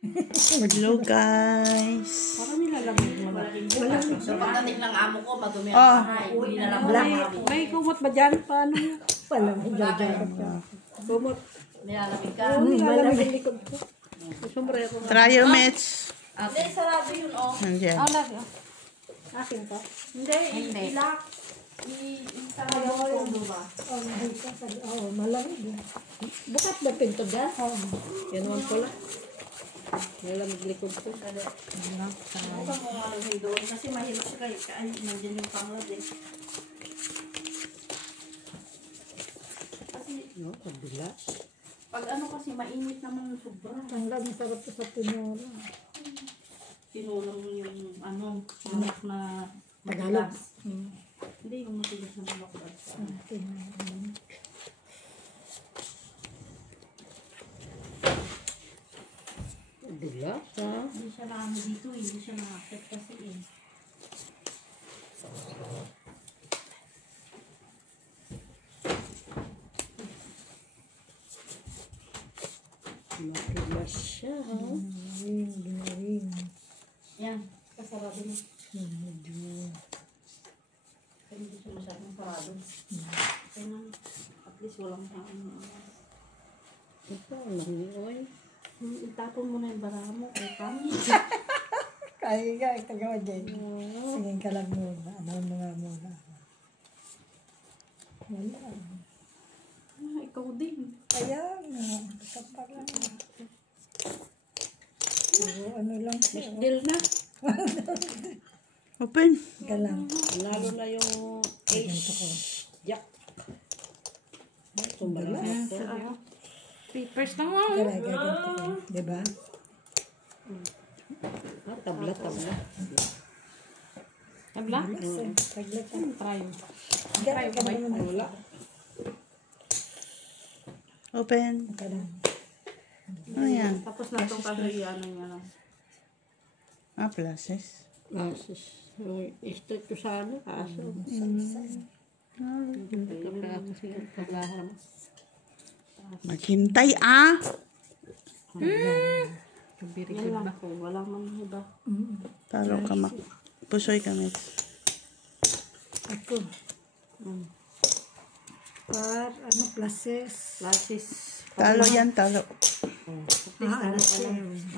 Hello guys. Parang nilalamig mo na. So pagdating ng amo ko, madumi ang bahay. Hindi na lang malamig. May kumot ba dyan? Paano yun? Palamig dyan. Kumot. Nilalamig ka. Malamig ang likod ko. Sombrero. Try your mitts. Hindi, sarado yun, oh. Nandiyan. Akin to. Hindi. Ilak. Sarado yung kondo ba? Oo, malamig. Bukat ba pinto dyan? Yan naman pala. Nilalamig likod ko. Bukan mo nga lang doon kasi mahirap siya kayo. Ay, nandiyan yung panglad eh. Kasi, No, pagbilas. pag ano kasi mainit naman sobra. Ang lagi sarap to sa tinola. Sinulang yung ano, manok na Tagalog. matigas. Hindi, yung matigas na manok. Pagbilas, ha? Hindi siya na ano dito eh. Hindi siya nakakit kasi eh. Pagbilas siya, ha? Yan, kasarado mo. Kaya hindi siya masyadong sarado. Kaya nga, at least walang tao na ano. Ito, nangiyoy. Itapon mo na yung bara mo. Kaya kami. Kaya nga, ito gawa dyan. Sige ka lang muna. Ano mo nga muna. Wala. Ikaw din. Kaya nga. Kapag lang. Pero ano lang siya. Deal na. Open. Ka lang. Lalo na yung ace. Jack. Tumbalas. Papers na nga. Kaya gaganto ko. Diba? Ah, tabla. Tabla? Taglat ka. Try. Try ka naman. Wala. Open. Ka lang. Ayan. Tapos na itong kahilianan niya lang. Pluses. Asus. Yung estate ko sana. Kaso. Maghintay ah. Yan lang po. Walang manhiba. Talo ka mak. Pusoy ka mitts. Ako. Ano, places. Lasis. Talo yan, talo.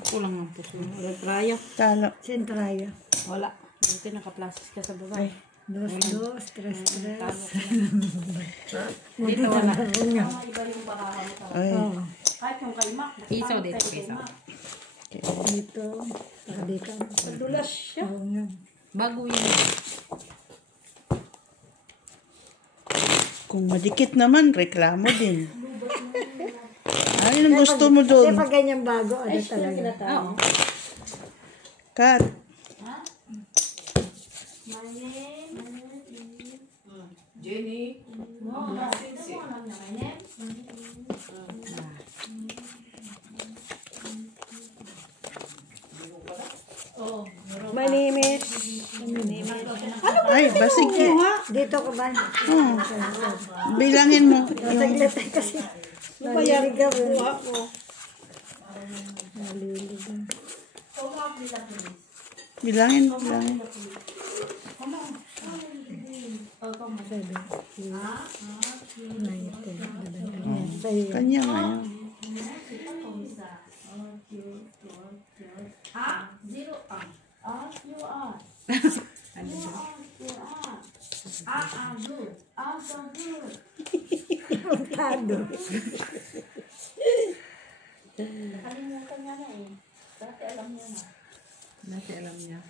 Ako lang ang puso. Walang traya. Talo. Sentraya. Wala. Buti naka-plasis ka sa baba. Ay. Dos, tres. Dito wala. Iba yung baka mo. Ay. Kahit yung kaimak. Isaw dito, isaw. Dito. Pagdikan. Padulas siya. Oo nga. Bago yun. Kung madikit naman, reklamo din. Ay, anong gusto mo Kasi doon? pag ganyan bago, ano talaga. Oo. Kat. Jenny. Manimit. Ay, basig eh. Dito ka ba? Bilangin mo. Saglit ay kasi. Naliligaw. Naliligaw. Bilangin mo. Bilangin. Kanya nga yun. Zero. You are. Good. So good. Tado. Nakalimutan niya na eh. Dati alam niya na. Dati alam niya.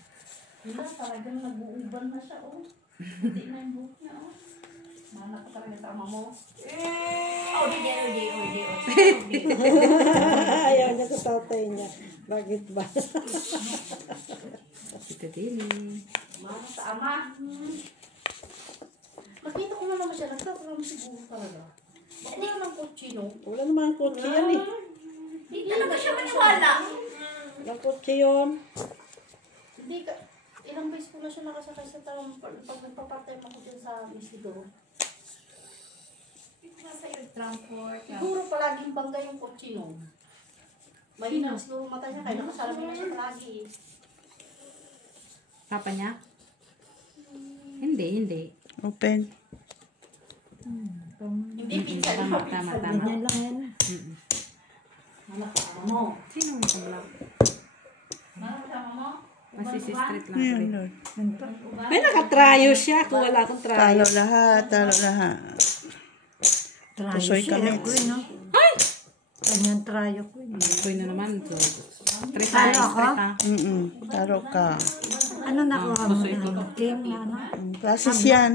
Diba, talagang nag-uuban na siya, oh. Hindi na yung buhok niya, oh. Mana ka talaga tama mo. Oh, di. Ayaw niya sa tatay niya. Bakit ba? Ito din. Mana sa ama. Nakita ko na naman siya. Nagtatralam siguro talaga. Hindi naman kutsino. Wala naman kotse yan eh. Hindi talaga siya maniwala. Walang kotse yun. Hindi ka. Ilang beses ko na siya nakasakay sa taong pag nagpapatay ako dyan sa Isidro. Nasa yung transport. Siguro palaging bangga yung kotse no. Mahina siguro mata niya, kaya nakasalamin na siya palagi. Papa niya? Hindi. Open. Hindi, pinsan Tama. Ganyan lang yan. Mana kasama mo? Sino may tabla? Mana kasama mo? Masisi-street lang. Ayan, pre. Lord. Ganito. May nakatrayo siya kung wala akong trayo. Talo lahat. Trayo Pusoy siya. kami. Ko, no? Ay! Kanyang trayo ko. Ako'y na naman. So, street Talo ha, ako? street ha. Taro ka. Ano nakuha mo na? King na ano? Classes yan.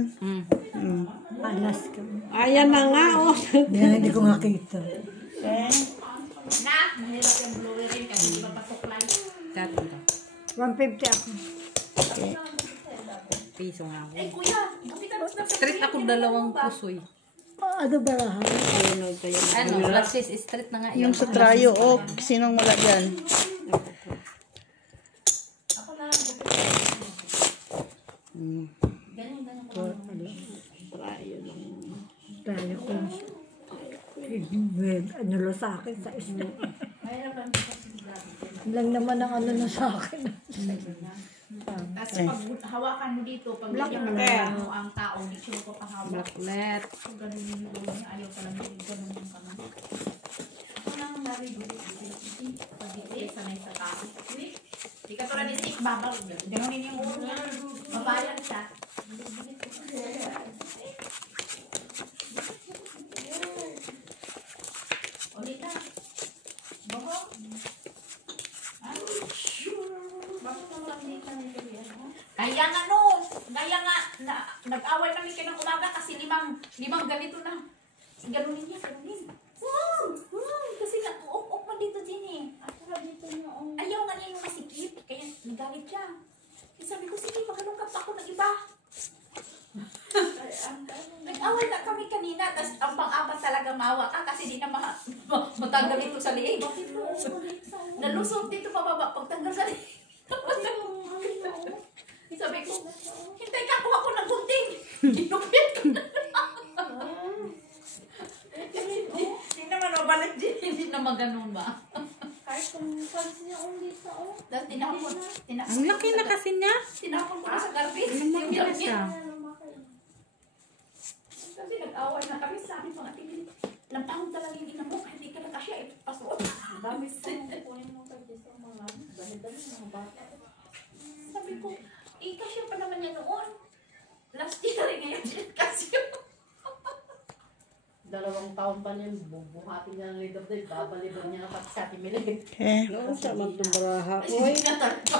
Alas ka. Ayan na nga, oh. Hindi ko makita. Okay. Na, mahirap yung blower rin kasi di ba pasuklay. Chat ko. 150 ako. Piso nga ako. Eh kuya, kapitan mo sa Street ako dalawang pusoy. Ano ba lahat? Ano, classes street na nga. Yung sa trayo, sinong wala dyan? Ako na lang. Ganyan ko. Trayo ko. Wait, ano lo sa akin sa isla. Mahirap lang dito kasi grabe. Lang naman ang ano na sa akin. Tapos pag hawakan mo dito, pag bigyan mo ang tao, hindi siya magpapahawak. Blacklet. Kung ganun yung ulo niya, ayaw ka lang yung ganun yung kamay. Ako lang nari-dili. Pag-dili, sanay sa tao. Di ka tulad ni Steve, babal. Ganunin yung ulo niya. Mabayan siya. Ulit na. Bako. Bakit naman hindi ka nito yan? Kaya nga no, kaya nga nag-away kami kayo ng umaga kasi limang ganito na. Ganunin niya, ganunin. Kasi nag-uok man dito din eh. Ayaw nga niya yung masikip, kaya nagalit siya. Kaya sabi ko, sige, magalungkat ako ng iba. Nag-away na kami kanina, tapos ang pang-apat talaga maawa ka kasi di na matanggal ito sa liig. Nalusot dito pababa, pagtanggal sa liig. Sabi ko, hintay ka, kuha ko ng gunting. Inupit ko na. Hindi naman mabalik din, hindi naman ganun ba? Kahit kung pansin niya ulit sa Tapos tinapon. Ang laki na kasi niya. Tinapon ko na sa garbage. Ang laki na siya. Kasi nag-away na kami, sabi mga tingin, lampahon talaga yung ginamok, hindi ka na kasya, ipasok. dami sa kukunin mo kay Jess ang mga dahil-dahil mga bata. Sabi ko, kasya pa naman yan noon. Last year, ngayon siya kasya. 2 taon pa niyan, bubuhatin niya ng leader doon, babaliban niya na pati sa ating milig. Okay. Noon siya magtumbraha. Hindi na talaga.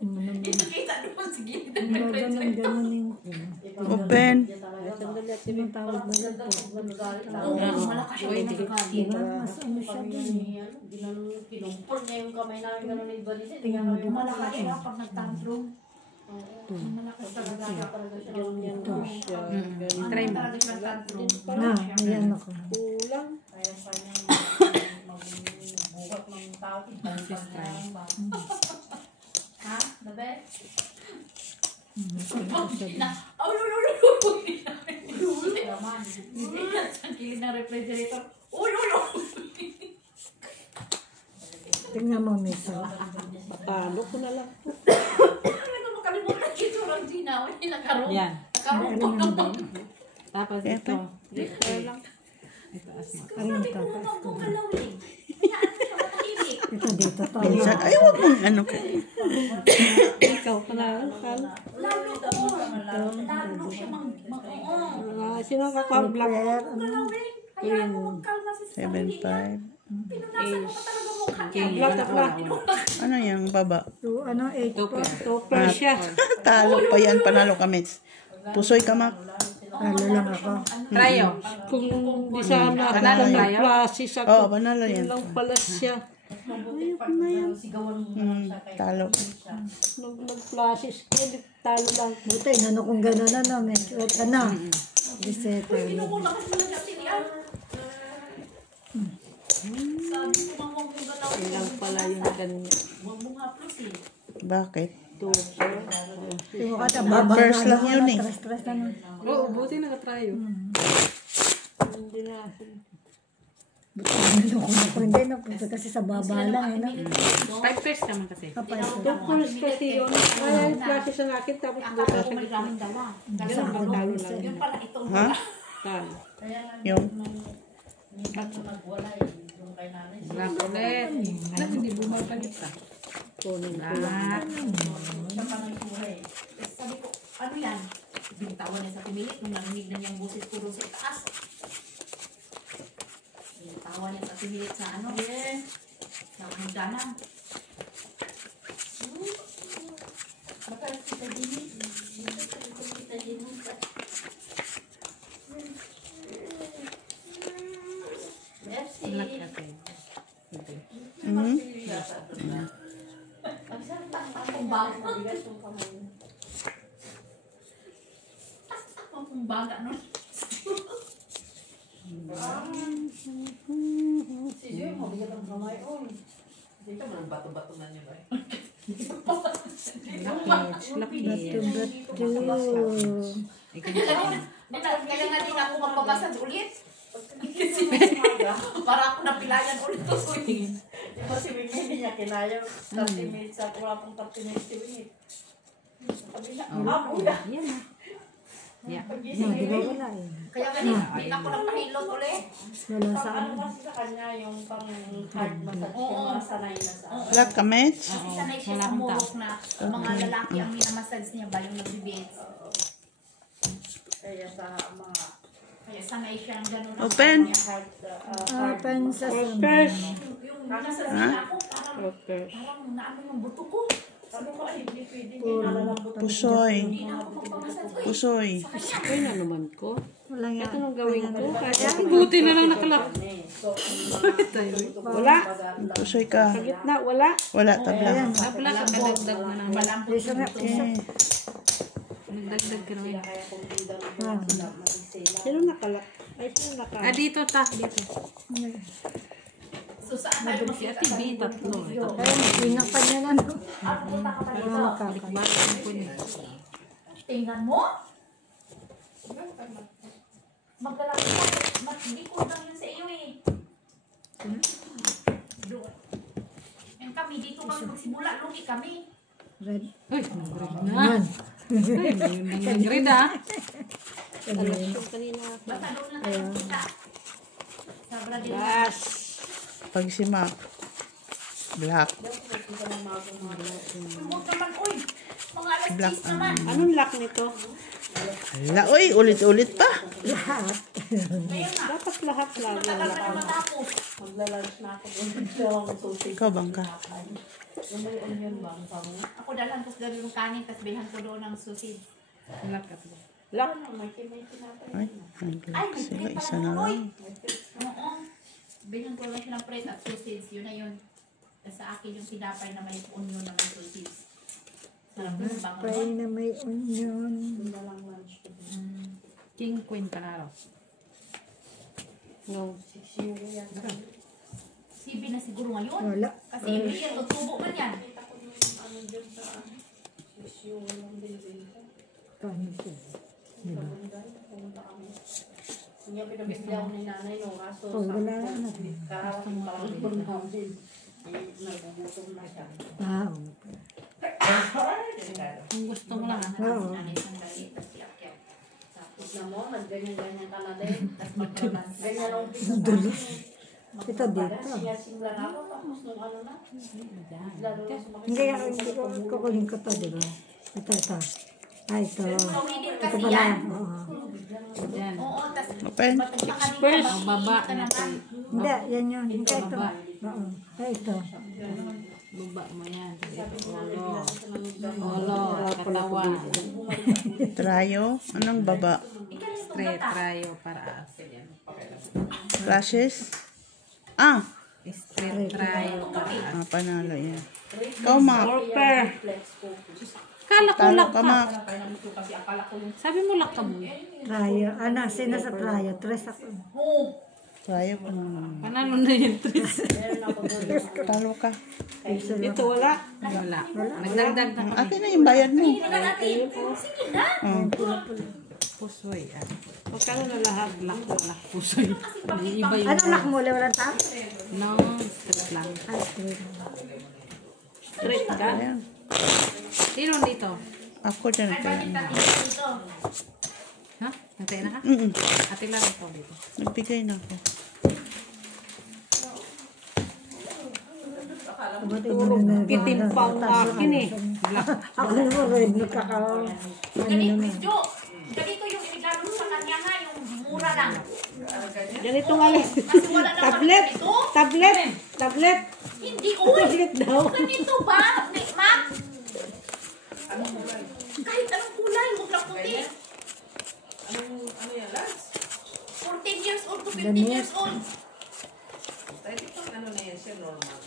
Hindi nakita doon sa gilid ng Ganun, refrigerator. ganun yung Open. Anong tawag mo dito? Malakas siya nagagalit. Diba? Mas ano siya din. Kinumpol niya yung kamay namin gano'n ni Vanessa. Tingnan mo din. Malakas siya pag nag-tantrum. Malakas talaga siya. Try mo. Talaga siya nag-tantrum. Na, ayan ako. Kulang. Kaya pa niya magbuhat ng tao. Ha? Nabe? Mm, Oh, lulu. Hindi na sa gilid ng refrigerator. Lulu. Tingnan mo, Misa. Talo ko na lang. Ano mo kalimutan dito, Regina? Hindi nakaroon. Yan. Nakaroon naman. Tapos ito. Ito lang. Ito asma. Ano ito? Huwag mong galawin. Hayaan mo siya matahimik. Ito dito. Minsan, ay, huwag mong ano ka. Ikaw pa na. Lalo siya Sino ka pa black? galawin. Hayaan mo magkalma si sarili 7.5. niya. Pinunasan mo pa talaga mukha niya. Black na black. Ano yung baba? So, ano, 8 pa. Topper siya. Talo pa yan, panalo kami. Pusoy ka, Mak. Talo lang ako. Trayo. Kung di sana Panalo ako yan. nag-plasis ako. Oo, panalo yan. Yun lang pala siya. Mabuti pa na sigawan mo na siya kay Talo. Nung nag-plasis ko, di talo lang. Buti, inano kung gano'n na, may sweat ka na. Diseta. Pinukula kasi lang siya silian. Sabi ko, mamang mong galawin. Yun lang pala yung kanya. Huwag mong haplos eh. Bakit? Topper. Tingnan ka, tababa First lang yun eh. Stress na. Oo, buti nakatrayo. Hindi na. Hindi na punta kasi sa baba lang. Eh, no? 5 pairs naman kasi. Kapay ko. Pulis kasi yun. Ay, klase sa akin. Tapos Akala bukas. ko may daming dala. Sa ako dalo sa Yung pala itong Ha? Tal. Yung Minsan ko nagwala eh. Yung kay nanay. Black ulit. Ay, hindi bumabalik ka. Kunin ko Black. Siya pa nagbuhay. sabi ko, ano yan? Binitawan niya sa pimilit nung narinig na niyang boses ko doon sa itaas. Binitawan niya sa pimilit sa ano? Sa hangganan. Kita din. Kita din. Merci. Black kasi. Akong baga. Akong baga nun. Si Joy, mabigat ang kamay. Hindi ka man bato-bato na niya ba? Lucky. Kailangan din ako magpabasad ulit. Kasi para ako napilayan ulit ko. Di ba si Winnie hindi niya kinaya 30 minutes at wala pong 30 minutes si Winnie. Sabi niya, buya. Yan na. Yeah. Pagising Di ni ba Winnie. wala eh. Kaya ganun, hindi na ako napahilot ulit. Wala Pang sa ano kasi sa kanya, yung pang hard massage, yung mga sanay na sa... black kamets. Kasi sanay siya sa murok na mga lalaki ang minamassage niya ba yung nagbibits. Kaya sa mga... Kaya sanay siya ng ganun. Open. hard... open sa Yung minamassage niya ako, parang naano yung buto ko. Sabi ko, ay, hindi pwede. Hindi nalalambot. Pusoy. Hindi na ako magpamassage. Pusoy. Ay na naman ko. wala nga. Ito nang gawin ko. Kaya buti na lang nakalap. So, Wala. Pusoy ka. Sa gitna, wala. Wala tabla. Napala ka kadagdag na naman. Malambot yung buto ko. Nagdagdag ka naman. kaya kung hindi daw sila magsila. Sino nakalap? Ay, sino nakalap? Ah, dito ta. Dito. So saan tayo Si makita? Ate B, tatlo. Ito. Inang pa niya na. No? Punta ka pa dito. Balik ko niya. Tingnan mo. Magkalaki ka. Hindi ko lang yun sa iyo eh. Doon. Yung kami dito kami magsimula. Lugi kami. Red. Uy, nag-red na. Man. Ay, nag-red ah. Basta doon lang tayo magkita. Sa Bradil. Yes. Pag si Mac. Black. Huwag naman, uy. Mga alas Black, 10 naman. Anong lock nito? Hala, uy, ulit-ulit pa. Ngayon na. Dapat lahat lagi. Matagal pa na matapos. Maglalunch na ako doon. Yung sausage. Ikaw bang ka? Yung may onion ba? Ang pamo? Ako dalang ko sa yung kanin, tapos bilhan ko doon ng susid. Lock at Lock na, may kinapay. Ay, nag-black sila. Isa na lang. Oo. Bilhan ko lang siya ng bread at sausage. Yun na yun. Tapos sa akin yung tinapay na may onion na may sausage. Sarap yung bango. Pray na may onion. Yung dalang lunch ko doon. King Queen Panaro. No. 6 euro yan. Sibi na siguro ngayon. Wala. Kasi every year, tutubo man yan. Kita ko yung ano dyan sa 6 euro lang din din. Paano siya? Sa Bunday, pumunta kami. Yung pinabibigyan ko ni nanay no, kaso Oh, wala na. kahapon pa lang po namin. Nagugutom na siya. Wow. Kung gusto mo lang. Oo. Tignan mo, nagganyan-ganyan ka na din. Tapos maglabas. Ganyan ang Dulis. Ito dito. Singasing lang ako, tapos nung ano na. Lalo na sumakit. Hindi ko kukunin ko to, di ba? Ito. Ay, ito. Ulitin Ito kasi pala. yan. Oo. Yan. Oo, tapos Open. First, ang baba na ito. Hindi, yan yun. Hindi ito. baba. Oo. Ay, ito. Baba mo yan. Olo, katawan. Trayo. Anong baba? Straight, trayo, para Clashes? Ah! straight, trayo, para Panalo yan. Ikaw, Mac. Orper. Kala ko Talo lock ka, ka. Mac. kasi akala ko yung Sabi mo lock ka mo. Trayo. Ano, sino sa trayo? Tres ako. Trayo pa naman. Panalo na yung Tris. Talo ka. Ito wala. Wala. Nagdagdag na kami. Akin na yung bayad mo. natin. Sige na. Oh. Pusoy. Magkano na lahat? Lak pusoy. Iba yung Ano nak mo? Wala ta? no, straight lang. Ay, straight. Straight ka? Ayan. Sino dito? Ako dyan. Ay, bakit tayo dito? Ha? Nantay na ka? Ate lang ito dito. Nagbigay na ako. Kitimpang akin eh. Ako naman rin nagkakaroon. Ganito, ganito yung inigalo sa kanya nga, yung mura lang. Ganito nga lang. Kasi wala naman Tablet. ganito. Tablet. Hindi, uy! Tablet daw. Ganito ba, ma'am? Kahit anong kulay, huwag lang puti. Ano yan, Lance? 14 years old to 15 years old. Dahil ito, ano na yan siya, normal.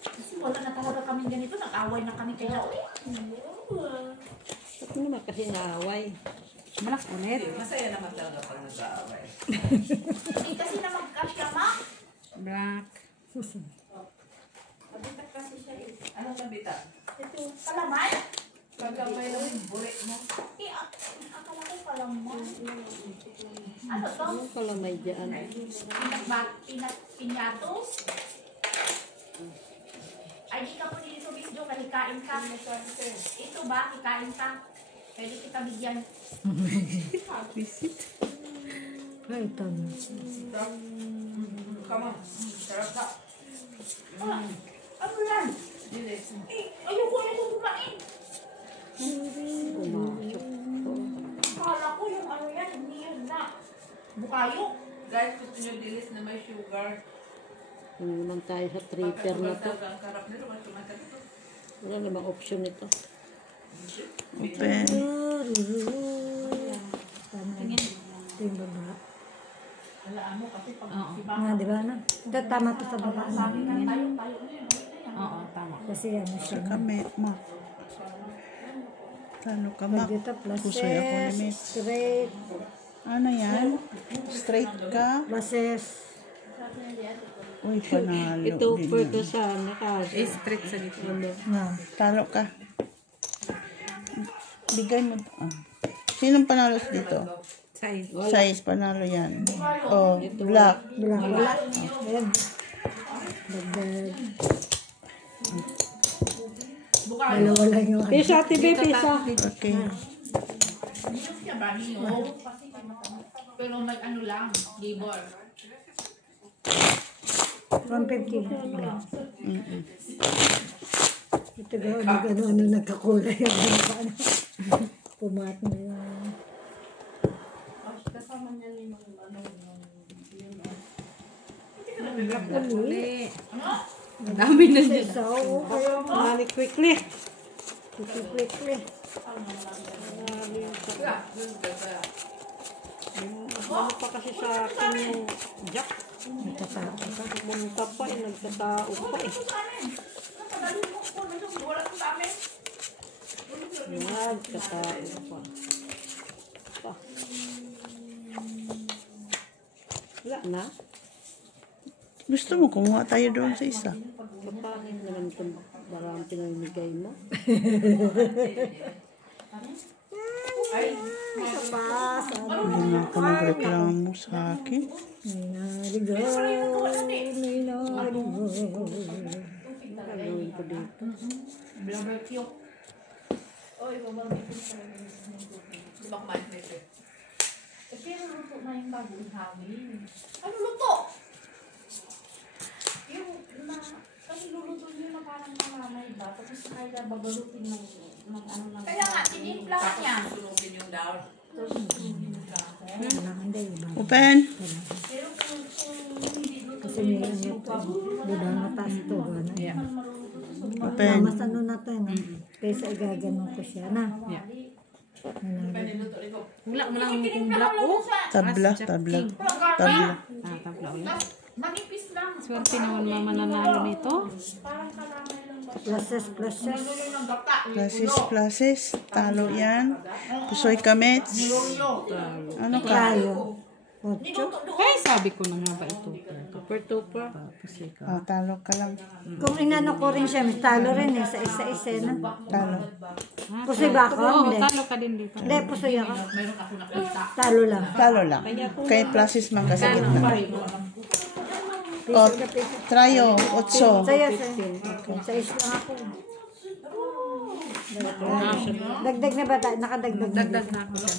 Kasi wala na talaga kami ganito, nag-away na kami kaya, uy. Ano naman kasi naaway? Malak ulit. Masaya naman talaga pag nag-aaway. Hindi kasi na magkasya, ma'am. Black. Mabitak kasi siya eh. Anong nabita? Ito, palaman? Pagkabay lang yung burik mo. Eh, akala ko palaman. Ano to? Ano pala may dyan? Pinyato? Ay, di ka po dito, Bisjo, kahikain ka. Ito ba, hikain ka? Pwede kita bigyan. Ay, ito na. Come on. Sarap ka. Ah, ano yan? Eh, ayoko kumain. Pumasok. Akala ko yung ano yan, hindi yun na. Bukayo. Guys, gusto nyo dilis na may sugar. Ano naman tayo sa traitor na to. Ang karap nito, mas tumatag ito. Wala namang option ito. Open. Tingin. Ito yung baba. Alaan mo kasi pag Oo. si Nga, di ba na? Ito, tama to sa baba. sabi ka tayo na yan. Oo, tama. Kasi ano siya. Sa kami, ma. Talo ka, ma. Pag dito, Pusoy ako pluses, limit. straight, Ano yan? Straight ka? pluses. Uy, panalo. Ito din per yan. to sa naka. Straight sa gitna. Nga. Talo ka. Bigay mo. Sinong panalo dito? Size. Size, panalo yan. Oh, black. Bilang wala. Ayan. Dagdag. Dalawa lang yung ano. Pisa, tibi, pisa. Okay. Hindi siya ba niyo? Pero may ano lang, labor. 150. Ito gawin ano nagkakulay ang ano. Pumat na yun. Kasama niya yung ano, Uli. Ano? Ang dami na dyan. So, kayo Mali quickly. quickly. Ano pa kasi sa akin yung jack. Nagtatao ka. Pumunta pa eh, nagtatao pa eh. Sa amin. Nakadali mo ko. Wala ko sa amin. Nagtatao pa. Pa. Wala na. Gusto mo, kumuha tayo doon sa isa. Kapangin naman itong marami pinamigay mo. Hindi na ako nagreklamo sa akin. May narigo. May narigo. Gagawin ko dito. Barbecue. Oy, barbecue sa di ba kumain nito? pero luto na yung bagong hangin. Ano luto? Yung na, kasi luluto nyo na parang malamay ba? Tapos kaya babalutin ng ano ng... Kaya nga, tinimpla niya. Sunugin yung daw. Tapos sunugin yung dahon. Wala, hindi iba. Open. Pero kung hindi luto Kasi may ano ito. Budang mataas ito. Ano. Open. Mas ano na ito. No? Kaysa igaganon ko siya na. Yeah. Paniluto rin ko. Wala mo lang kung black oh. Tabla, tabla. Tabla. Tabla ulit. Manipis lang. Swerte naman mama nanalo nito. Parang kalamay lang ba? Pluses. Nulo ng gata. Places, places. Talo yan. Pusoy kamets. Nulo. Ano ka? Tayo. Niluto doon. Ay, sabi ko na nga ba ito? Tuper. Oh, talo ka lang. Kung inano ko rin siya, talo rin eh, sa isa-isa na. Talo. Pusoy ba ako? Oo, Hindi. talo ka din dito. Hindi, pusoy ako. Meron ako nakita. Talo lang. Talo lang. Kay pluses man ka sa gitna. Oh, trayo, 8. Sa'yo, sa is lang ako. Dagdag na ba tayo? Nakadagdag na. Dagdag na ako dyan.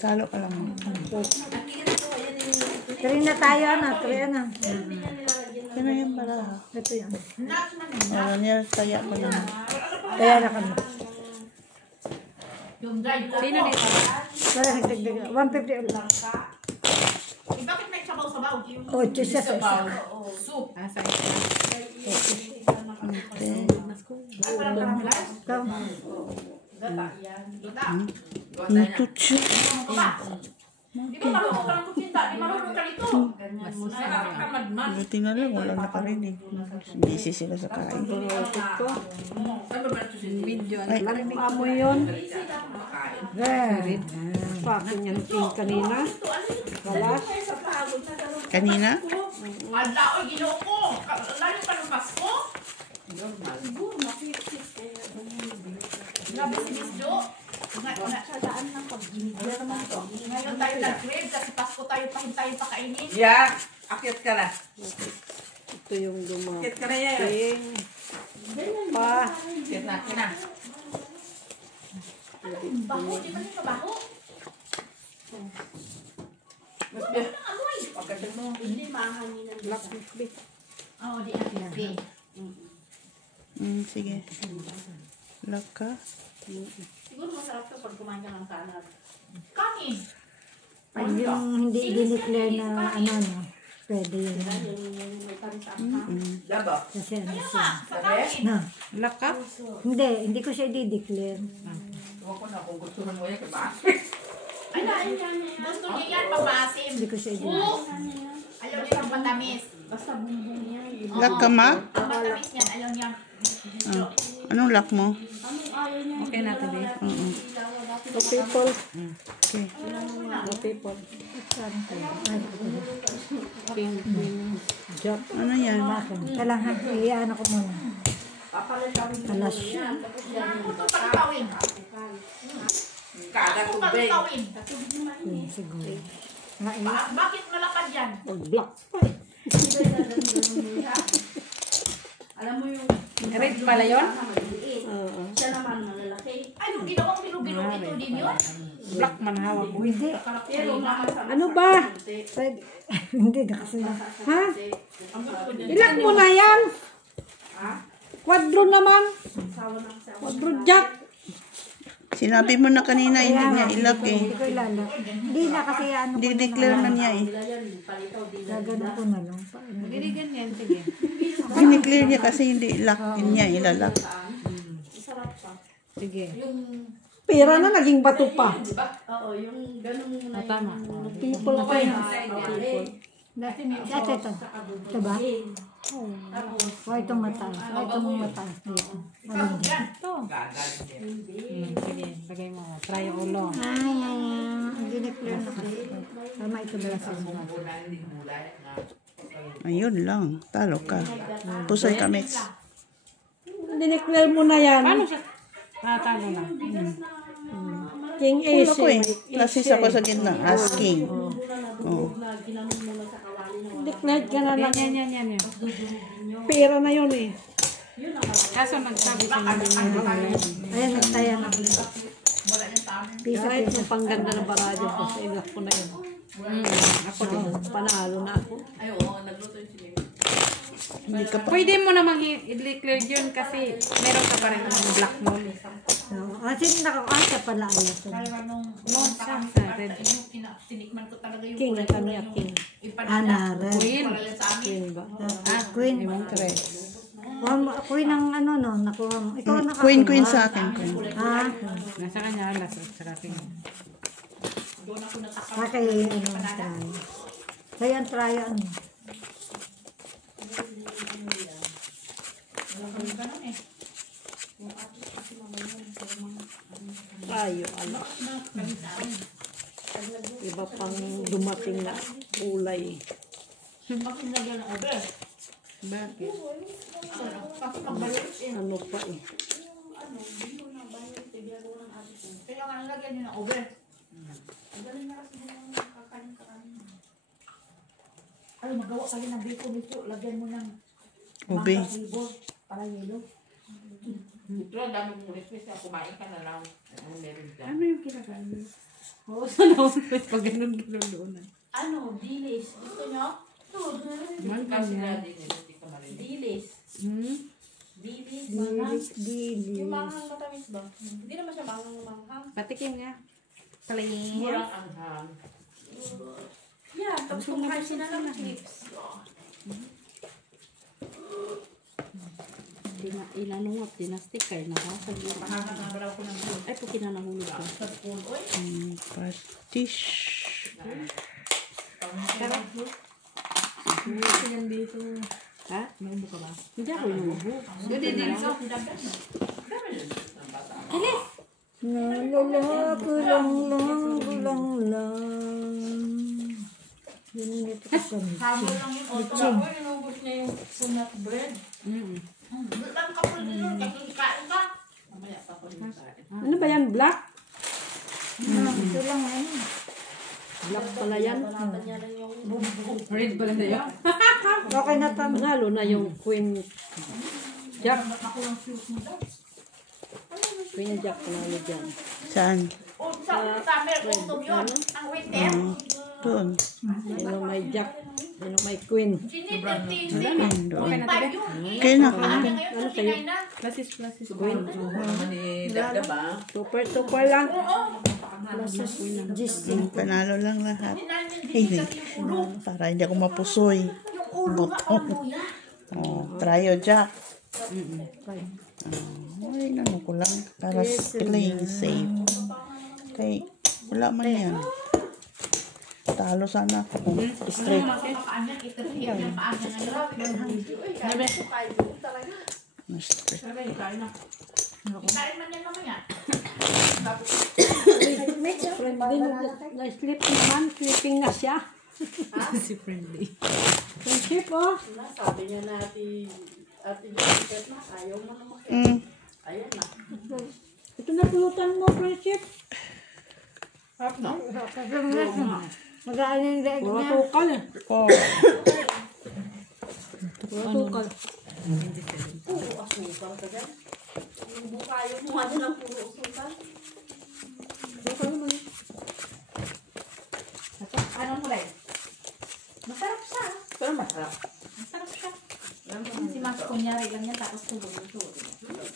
Talo ka lang. Three na tayo, ano? Three na. Sino yung pala? Ito yan. Ano niya, taya pa lang. Kaya na kami. Yung dried ko. Sino dito? Wala nagdagdag. 150 ulit. Eh, bakit may sabaw-sabaw? Yung 8 siya sa isa. soup. Sa isa. Okay. Ikaw. Nutut siya. Ano ba? Di ba marunong ka ng kutsinta? Di marunong ka nito. Nakakakamad man. Buti na lang, wala nakarinig. Busy sila sa kain. Video. Ay, Amo yun. Red. Pakin yan king kanina. Balas. kanina? Ala, oy, ginoo ko. Lalo pa ng Pasko. Grabe si Miss Jo. Ngayon tayo nag-crave kasi Pasko tayo pahintayin pakainin. Yeah, akit ka na. Ito yung Akit ka na yan. dumating. Pa. Akit na, akit na. Baho, di ba yung kabaho? Mas biya. Ang amoy. Pagkasal mo. Black beef. Oo, di natin. Sige. Laka. Siguro masarap to pag kumain ka ng salad. Kanin. Ay, yung hindi dineclare na ano, no? Pwede yun. Labo. Kasi ano Ano siya. nga, sa kanin. No. Laka? Hindi ko siya i-declare. Huwag ko na kung gusto mo yan, diba? Ay, gusto niya yan, mabasim. Hindi ko siya Oo. i-declare. Ayaw niya ang matamis. Laka ma? Ang matamis niyan, ayaw niya. Ah. Anong lock mo? Okay na today. Oo. The people. Okay. The people. King, queen, jack. Ano yan? Kailangan, i-ano ko muna. Alas. Ito palutawin. Kada Ito tubig. palutawin. Siguro. Bakit malapad yan? Oh, black. Red pala yun? Ay, yung ginawang bilog-bilog ito din yun? Black man hawak. Hindi. Ano ba? Pwede. Hindi na kasi. Ha? Ilan mo na yan? Quadro naman. Quadro jack. Sinabi mo na kanina, hindi niya ilak eh. Hindi ko ilala. Hindi na kasi ano ko na. Di-declare na niya eh. Gagano ko na lang. Hindi ganyan. Sige. Dineclare niya kasi hindi ilak. Hindi niya ilalak. Sige. Pera na naging bato pa. Tama. People pa yan. Dati ito. Ito ba? O itong mataas. O itong mataas. Ano yan? Ito. Sige. Lagay mo. Try ulo. Ang dineclare na kasi. Tama ito ba sa Ayun lang. Talo ka. Pusoy ka, Mix. Dineclare mo na yan. Paano siya? Talo na. King Ulo ko eh. Ace. Klasis ako sa gitna. Asking. Oh. Declared ka na lang. Yan. Pera na yun eh. Kaso nagsabi sa inyo. Ayan, nagtaya na. Kahit yung pangganda ng baradyo ko, sa ilak ko na yun. Ako din, panalo na ako. Hindi ka pa. Pwede mo namang i-declare yun kasi meron ka pa rin ng black moon. Sino nakakasa pala ayos. Moon siya sa red. Tinikman ko talaga yung King, ang kami at king. Anara. Queen. King ba? Queen. Queen ang ano no, nakuha mo. Ikaw ang nakakuha. Queen sa akin. Queen. Nasa kanya alas at saka king. Kay ano, try. Kaya ang try ano. Tayo, alas. iba pang dumating na kulay. Bakit nilagyan ng over? Bakit? Kasi magbalot eh. Ano pa eh. Kaya nga nilagyan nyo ng over. Galing na kasi nung kakain. Ay, magawa kayo ng biko. Lagyan mo ng Ube. mangga flavor para yelo. Ito, ang dami mong request. Kumain ka na lang. Ano meron dyan? Ano yung kinakain mo? Oo, sana ako pag ganun doon. Ano? Dilis. Gusto nyo? Kasi na din. Hindi ka marinig. Dilis. Dilis. Dili. Yung manghang matamis ba? Hindi naman siya manghang. Patikim nga. Paling. Murang anghang. Yeah, tapos kumakain sila ng chips. Inano nga, tinastik kayo. Nakasag yun. Nakakabaraw ko ng food. Ay, pag kinanahulog ka. Sa spoon. Uy. Patish. Kasi yan dito. Ha? May ubo ka ba? Hindi ako inuubo. Hindi din. So, dapat na. Nalala, kulang lang. Yun ito kasi. Habol lang yung auto. Ako, inubos niya yung sunat bread. Lang kapul din yun. Kasi kain ka. Mamaya pa ko yung kain. Ano ba yan? Black? Ito lang ano. Black pala yan. Banatan niya lang yung Red ba lang na yun? Okay na pa. Panalo na yung Queen Jack. Ako lang shoes mo daw. Queen Jack panalo dyan. Saan? Oh, sa summer, autumn yun. Ang winter. Doon. Sino may Jack? Sino may Queen? Ginit, Doon. pa yun. Kaya na ka. Ano ngayon? Ano Sa sa'yo? Pinay na. Klasis. Queen. Super lang. Panalo lang lahat. Sinamin Ay, din kasi yung ulo. para hindi ako mapusoy. Yung ulo nga pang luya. Oh, tryo Jack. Ay, ano ko lang. Para playing safe. Okay, wala man yan. Talo sana ako kung straight. Pakaan yan, iterhiya niya, paan niya ngayon. Na straight. Ikain man yan mamaya. Friendly na-sleep naman. Sleeping na siya. Si Friendly. Friendship oh. sabi niya na ati Jessica na ayaw mo na makita. Ayan na. Ito na pulutan mo, friendship. Mag-aano yung leg Puro niya. tukal eh. Oh, Puro tukal. Puro asukal ka dyan. Yung bukayo mo ano lang puro asukal. Anong mulay? Masarap siya. Pero masarap. Masarap siya. Si Mas kunyari lang yan, tapos tulog.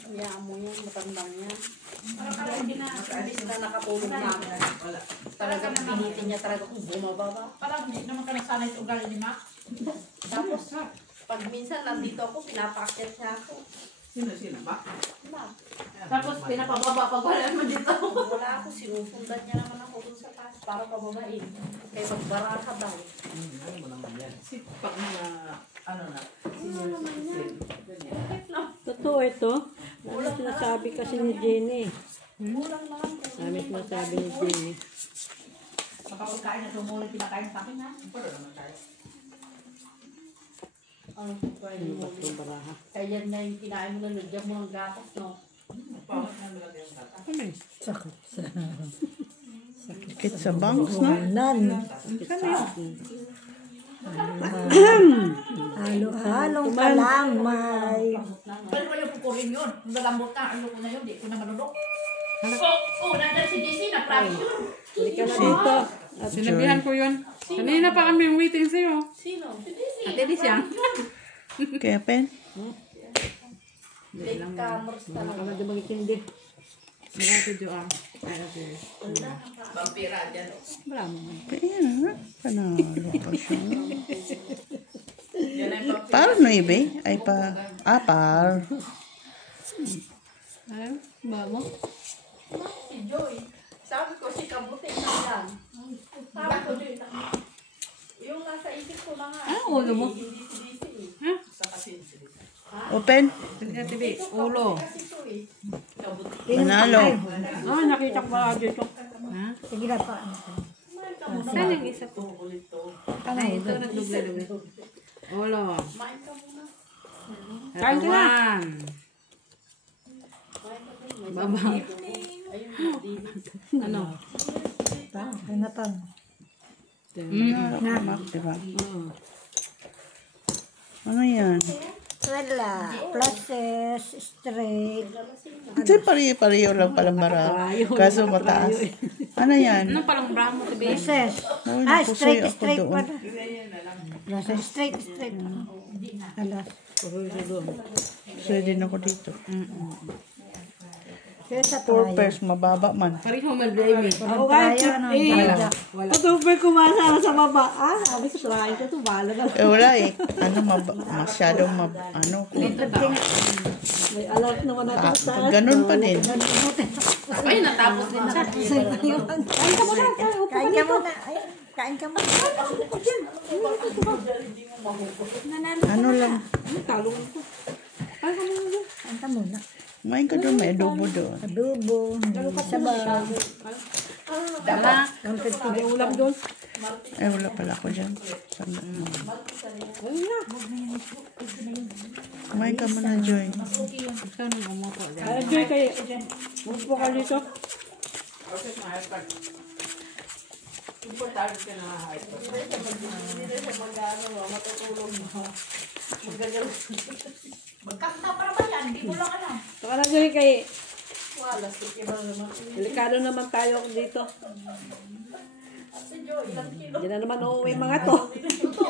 Hayaan mo yan, matandang yan. Parang ako hindi na. Hindi sila nakatulog namin. Wala. Talagang pinitin niya talaga kung bumababa. Parang hindi naman ka nasanay sa ugali ni Mac. Tapos, pag minsan nandito ako, pinapaakyat niya ako. Sino ba? Diba? Tapos pinapababa pag wala mo dito. Wala ako, sinusundan niya naman ako dun sa taas para pababain. Kaya magbara ka daw. Ano mo naman yan? Si pag mga, ano na, senior citizen. Ganyan. Totoo ito. Ano sinasabi kasi ni Jenny? Kulang naman. Sabi sinasabi ni Jenny. Kapagkain na tumuloy, pinakain sa akin ha. Pero naman tayo. Ano pa Ano yun? ba itong baraha? Kaya yan na yung kinain mo na nagyan mo ng gatas, no? Pawat na nilagay ang tata. sakit sa bangs, no? Halo-halong kalamay. Pero ko yung pupurin yun. Nalambot na. Ayoko na yun. Di ko na manunok. Nandiyan si JC. Na-promise yun. Hindi ka na dito. At Sinabihan ko yun. Kanina pa kami waiting sa'yo. Sino? Ate di siya. Kaya pen? Latecomers Wala talaga. ka na di magkindi. May ate Joanne. Ay, ate. Vampira dyan. Wala mo. Kaya na. Panalo pa siya. Yan ay vampira. Par no ibe? Ay pa. Ah, par. Ay, ba mo? Si Joy. Sabi ko, si Kabuting na yan. Sabi ko, Joy, yung nasa isip ko na nga. Ah, ulo mo? Hindi si DC. Sa kasin. Open. Sige, ate Bi. Ulo. Kasi ito eh. Manalo. Ah, nakita ko pala dito. Ha? Sige na pa. Saan yung isa ko? Ay, ito nagduble-duble. Ulo. Kain ka na. Baba. Ano? Kaya na pa. Namak, diba? Ano yan? Wala. Pluses, straight. Ito pare-pareho lang palang bara. Kaso mataas. Ano yan? Ano palang bra mo, tabi? Pluses. Uy, Ah, napusoy straight, ako straight doon. pa. Pluses, straight, straight. Alas. Pwede din ako dito. Kaya sa 4 pairs, mababa man. Pareho mag-drive eh. Ako kaya, Wala. Wala. Tutupoy kumasa sa baba. Ah, sabi ko, try ko ito. Bala na. Wala eh. Masyadong ano. May alert naman natin sa taas. Ganun pa din. Ay, natapos din siya. Kain ka muna. Kain ka muna. Ayan, kain ka muna. Ano lang. Talong ito. Kain ka muna. Kumain ka doon, may adobo doon. Adobo. Sabaw. Dala. May ulam doon. Eh, wala pala ako dyan. Sana. Kumain ka muna, Joy. Ikaw nang umupo. Ay, Joy, kayo. Mupo ka dito. Importante ka na kahit. Magkakta para ba yan? Hindi mo lang alam. Saka na, Joy, kayo. Delikado naman tayo dito. Hindi na naman uuwi mga to.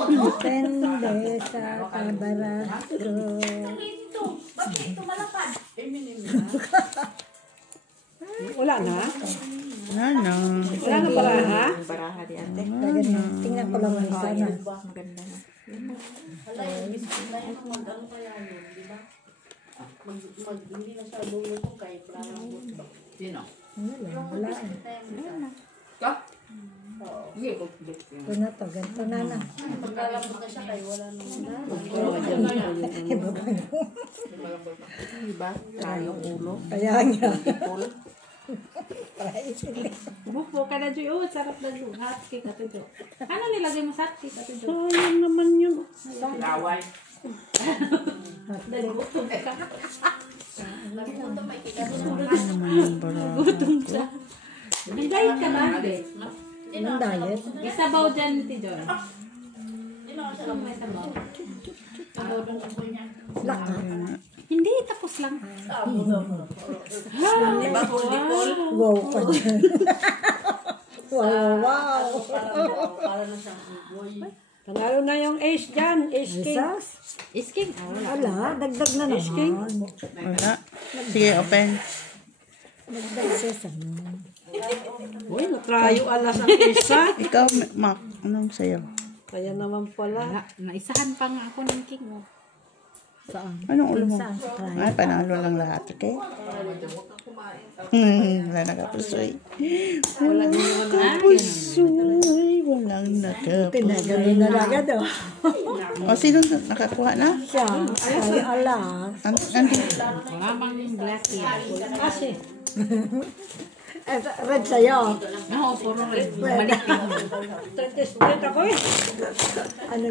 Depende sa kalbarasyo. Ito. Bakit ito malapad? Wala na. Wala na. Wala na pala, ha? Ganyan. Tingnan ko lang ang sana. Sino? Wala. Ka? Hindi ko. Ito na to. Ganito na na. Diba? Tayong ulo. Kaya nga. Umupo ka na, Joy. Oh, sarap na, Joy. Hot cake, Ate Jo. Ano nilagay mo sa hot cake, Ate Jo? Sayang naman yun. Laway. Ano naman yung bara. Nag-diet ka ba? Hindi. Anong diet? Isabaw dyan, Ate Jo. May sabaw. Laka. Hindi, tapos lang. Diba kundi Paul? Wow pa dyan. Wow. Panalo na yung ace dyan. Ace king. Isas? Isking. Wala. Dagdag na naman. Wala. Sige, open. Dagdag sesame. Uy, natrayo alas ang isa. Ikaw, Mac, anong sa'yo? Kaya naman pala. Wala. Naisahan pa nga ako ng king. Oh. Saan? Anong ulo mo? Saan sa try? Ay, panalo lang lahat, okay? Wala nakapusoy. Walang nakapusoy. Walang nakapusoy. Tinagano na lang ito. O, sino nakakuha na? Siya. Ay, ala. Andito. Wala bang blackie? Kasi. Red sa'yo. Oo, puro red. Bumalik lang. 30 split ako eh. Ano.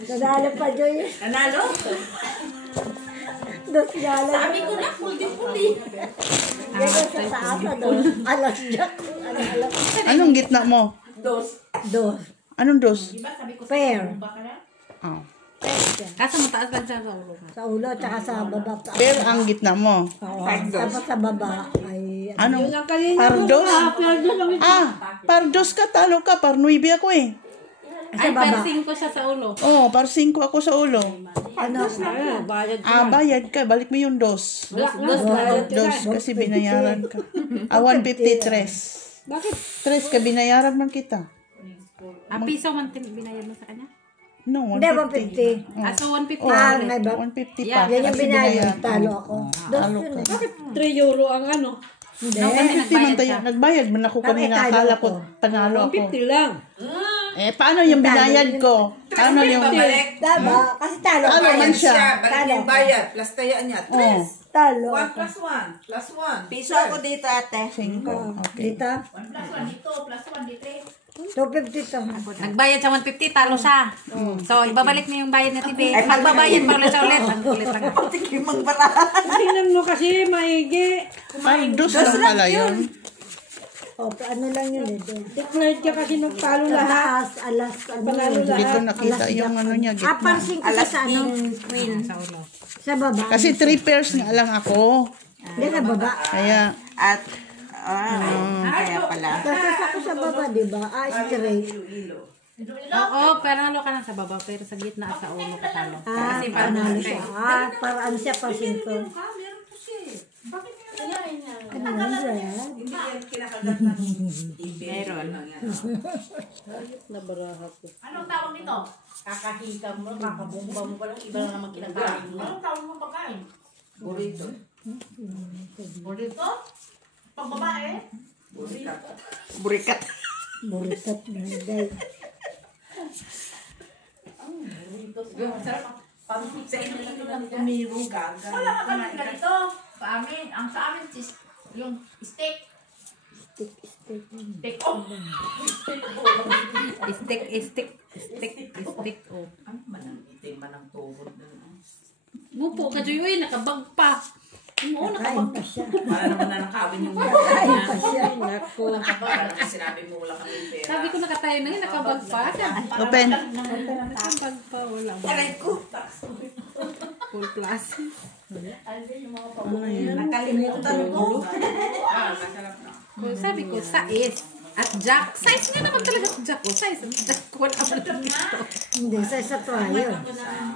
Nanalo pa, Joy. Nanalo? Dos gala. Sabi ko na, puldi-puldi. Gano'n sa taas na dos. Alas jack. Alas. Anong gitna mo? Dos. Anong dos? Diba sabi ko Pair. Oh. Kaso mataas lang siya sa ulo. Sa ulo, tsaka sa baba. Pero ang gitna mo. Oo. Tapos sa baba ay... Anong? Yung kanina Pardos? Pardos. Pardos ka, talo ka. Par 9 ako eh. Ay, persing ko siya sa ulo. Oo, par 5 ako sa ulo. Ano? Bayad. Bayad ka. Balik mo yung dos. Dos bayad ka Dos, na. kasi binayaran ka. 153. Bakit? 3 ka, binayaran man kita. Piso man binayad mo sa kanya? No, Hindi, 150. 150. So 150 Oh, may ba? 150 Yeah, pa. Yan yung Kasi binayad. binayaran. Talo ako. Dos Talo yun ka. eh. 3 euro ang ano. Hindi. 150 man tayo. Nagbayad man ako Bakit kanina. talo Akala ako? ko panalo ako. 150 lang. Eh, paano yung binayad ko? Paano yung... Diba? Kasi talo. Ano man siya? Balik niya yung bayad. Plus kaya niya. Oh, Talo. 1 plus 1. Plus 1. Piso ako dito, ate. 5. Okay. Dito. 1 plus 1 dito, plus 1 dito. 250 to. Nagbayad sa 150, talo siya. So, ibabalik niyo yung bayad na tibi. Pagbabayad para ulit sa ulit. Ulit lang. Tikimang bara. Tingnan mo kasi, maigi. Ay, dos lang pala yun. O, ano lang yun eh. Declared ka kasi nagtalo lahat. Alas, Panalo Hindi ko lahat. nakita yung ano niya, gitna. Aparsing kasi sa ano. Queen sa ulo. Sa baba. Kasi 3 pairs nga lang ako. Hindi sa baba. Kaya, At, kaya pala. Tapos ako sa baba, di ba? Straight. Oo, panalo ka lang sa baba, pero sa gitna at sa ulo ka talo. Kasi Panalo panalo siya. siya. Paraan siya pa 5. Ano na yan? Hindi yan kinakagat ng Meron. Anong tawag nito? Kakahika mo, kakabumba mo pa lang. Iba na naman kinakain mo. Anong tawag mo pagkain? burrito. Burrito? Pag babae? Burikat. Burikat na day. Sa inyo lang tumiro gaga. Wala ka kami ganito. Sa amin, ang sa amin, yung steak. Steak. Oh! Stick. Oh. Ang manangitin man ang tuhod. Mupo ka, Joy. Nakabag pa. Oo, Kain pa siya. Para naman nanakawin yung mga Kain pa siya. Naku. Para naman sinabi mo wala kami pera. Sabi ko nakatayo na yun, nakabag pa. open. Nakabag pa, wala. Aray ko. Full plus. Nakalimutan ko. Masarap na. Sabi ko, sais. At Jack. Size nga naman talaga si Jack. Size at Jack. Wala pa dito. Hindi, sa tuwayo.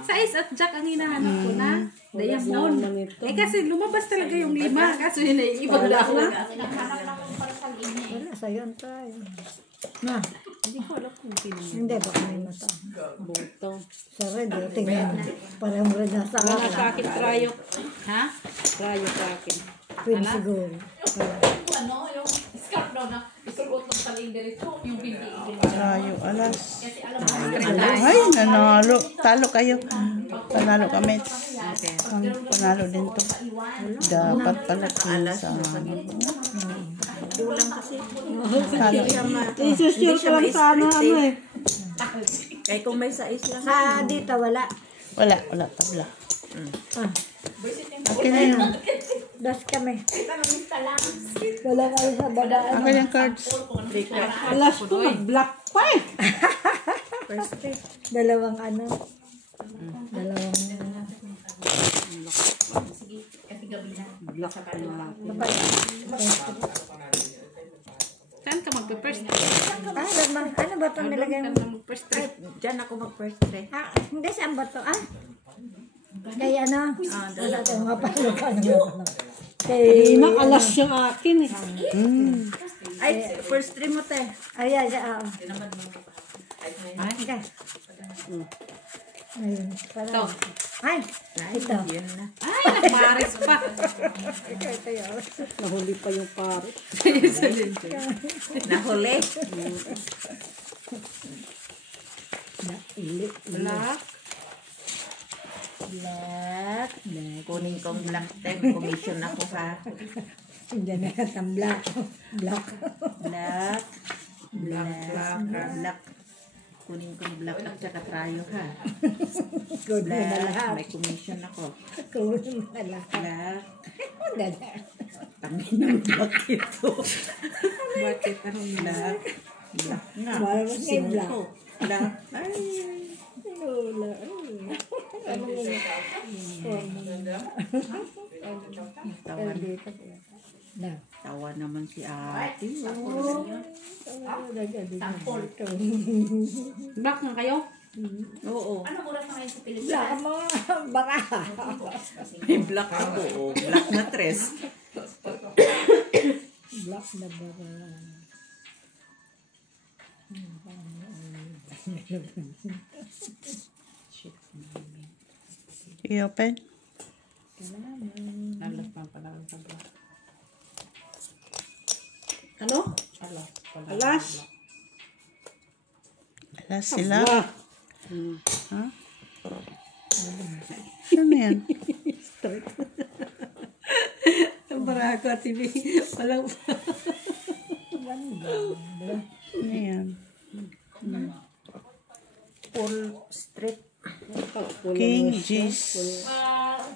Size at Jack ang hinahanap ko na. Diamond. Eh kasi lumabas talaga yung 5. Kaso yun ay ibang na. Naghanap lang ko para sa linya eh. Wala, sa'yo ang tayo. Na, Hindi ko alam kung sino. hindi, baka may mata. Buto. Sa red, tingnan mo. Parang red na sa Wala akin. sa akin, trayok. Ha? Trayok sa akin. Queen siguro. Yung ano, yung scarf daw na isuot ng palinda ito, yung hindi. Tayo, alas. Kasi alam mo, Ay, nanalo. Talo kayo. Panalo kami. Panalo din to. Dapat pala sa Kulang kasi. talo. Isusure ka lang sana, ano eh. Kaya kung may sais lang. Sa dito, wala. Wala tabla. Ah, Akin na yun. das kami. Wala kayo sa baba. Akin yung cards. Alas ko, mag-black pa eh. First day. Dalawang ano. Dalawang kasi gabi na. Black pa na. Saan ka magpe-first? ano ba ito nilagay mo? Mag-first try. Diyan ako mag-first try. Hindi, saan ba ito? Kaya ano? Wala tayong mapalo ka naman. Hindi na alas yung akin eh. Ay, first try mo te. Ay, oo. Okay. Ayun. Ito. Ay, ito. Ay, nagmaris pa. Nahuli pa yung paro. Nahuli. Black. Black. Kunin kong black time. Commission ako ha. Hindi na ang black. Black. Black. Black. Kunin kong black at saka trayo ha. Black. May commission ako. Kunin mo na lahat. Black. Kami ng black ito. Bakit? Anong black? Black nga. May black. Black. Ay. Tawa naman si ate. Sampol. Black nga kayo? Oo. Ano oras na ngayon sa Pilipinas? Baka. May black ako. Oh. Black na tres. Black na baka. I-open. Alas pa pala ang tabla. Ano? Alas. Alas. Last sila. Ha? Ano yan? Barako, TV. Walang... Ano yan? Full street. King G's.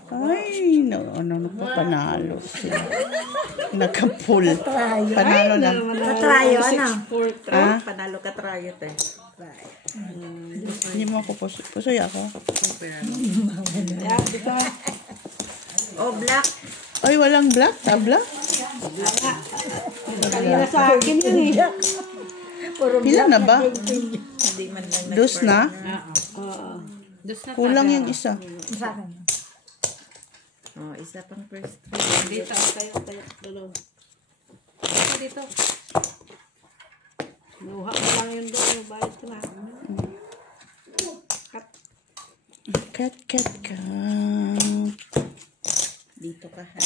Ay, ano pa, panalo sila. Nagka-full. Panalo na. Katrayo, ano? Ha? Panalo ka trayo, te. Hindi mo ako pusoy ako. Oh, black. Ay, walang black? Tabla? Kanina sa akin yun eh. Ilan na ba? Hindi man lang Dos na? Dos na Kulang yung isa. Sa akin. Oh, isa pang first. Dito, tayo, dalaw. Dito. Nuha mo lang yun doon. Bayad ko na. Kat. Dito ka, ha?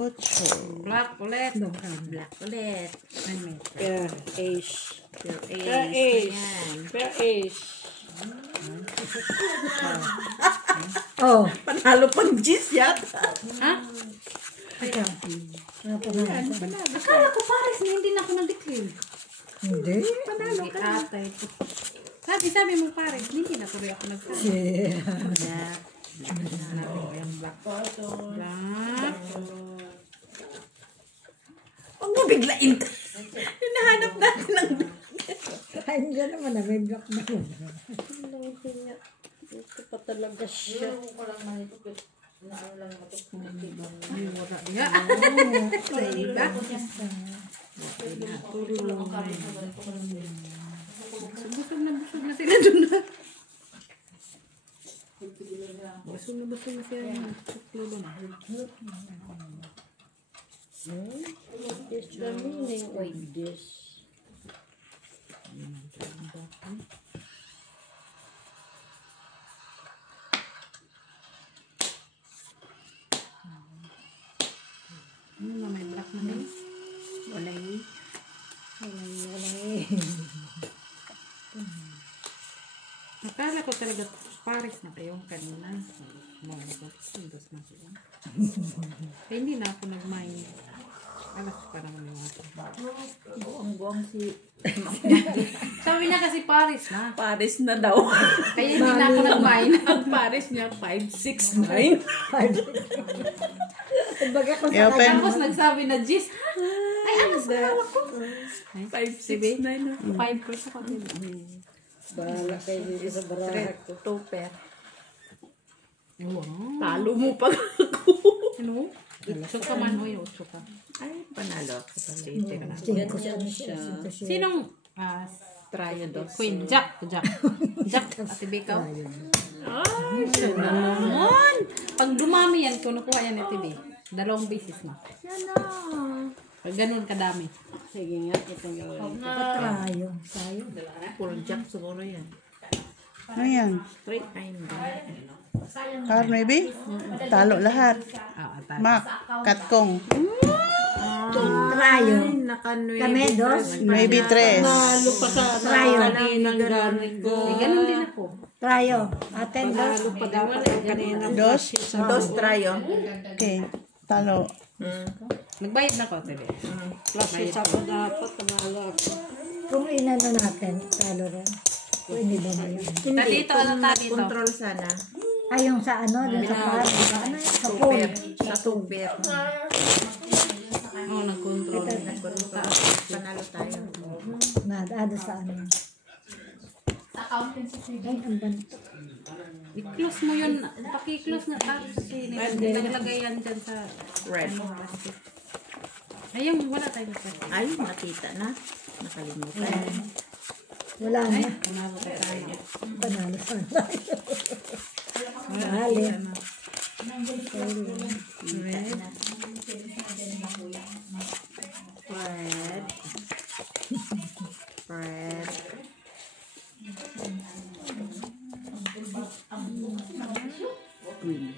Ocho. Black ulit. Black ulit. Fair ace. Your Fair ace. ace. Ayan. Fair ace. Oh. Panalo pang G's yata. Ha? Ikaw. Akala ko pares na hindi na ako nag-declare. Hindi. Panalo ka. Atay ko. Sabi mo pares, hindi na tuloy ako nag-declare. Black. Black. Huwag mo biglain ka. Hinahanap natin ng Ay, hindi naman na. May block na yun. Ito pa talaga siya. Busog na sila doon na. Busog na sila. Suklo ba na? Is the meaning of this? Ano na, may black na rin? Wala yun. Akala ko talaga pares na kayong kanina. Dos na sila. Eh, hindi na ako nag-mind. Alas pa naman yung ato. Buong si Sabi niya kasi pares na. Paris na daw. Kaya hindi na ako nag-mind. Ang Paris niya, 569. Kumbaga kung sa I-open. Tapos nagsabi na, Jis, ay, alas na hawak ko. 569. 5% ako. bahala kayo dito sa baraha ko. Tupper. Wow. Talo mo pa ako. Ano? Utso ka man, oy, utso ka. Ay, panalo ako sa Cinco siya. Sinong, Trayo dos. Queen? Jack. Ate Bikaw. Ay, siya naman. Pag dumami yan, kung nakuha yan Ate B, 2 beses na. Pag ganun kadami. Sige nga, ito yung tayo. Full jack siguro yan. Ano yan? Straight ay hindi. Card maybe? Talo lahat. Talo. Mac. Katkong. Trayo. Naka-9. Kami, dos. Maybe 3. Nalo pa sa trayo. Eh, ganun din ako. Trayo. Aten, dos. pa dapat kanina. Dos. Dos trayo. Okay. Talo. Nagbayad na ko, Ate B. Plus isa pa dapat. Kung inano natin, talo rin. Pwede ba ba yun? Dito, dito. Control sana. Ay, yung sa ano, dun sa par. Ano yun? Sa pool. Sa tupper. Oo, nag-control. Panalo tayo. Nada sa ano. Ay, ang banto. I-close mo yun. Paki-close na tapos naglagay yan dyan sa Red. plastic. Ayun, wala tayong plastic. Ay, nakita na. Nakalimutan. Wala na. Panalo tayo. Panalo sa tayo. Mahali. Red. Red. Green.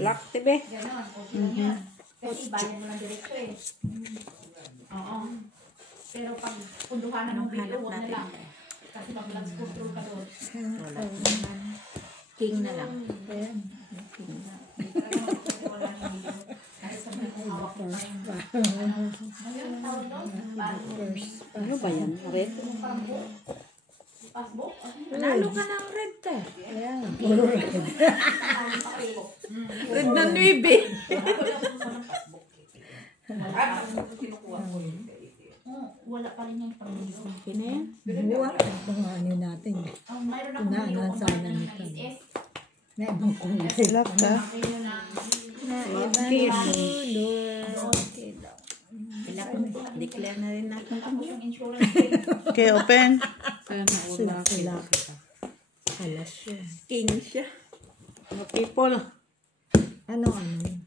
Black, tibe. Pero pag punduhan na ng video, Hanap huwag na natin. lang. Kasi mag-vlogs control ka doon. Wala naman. King na lang. Ayan. King na. Wala ng video. Kahit sa mga hawak mo pa rin. Ngayon, tawag doon? Ano ba yan? Red? Passbook? Panalo ka ng red ka. Ayan. Puro red. Red na 9. Kinukuha ko yun. Wala pa rin yung pang-video. Okay na yan. Buwa. Mga ano natin. Mayroon akong Inaanan video kung sana paano ng nito. SS. Na ibang kulay. Sila ka. Ayun na. Wala ko. Declare na rin natin. Tapos yung insurance claim. Okay, open. Sana Sila. wala. Alas yun. King siya. Mga people. Ano?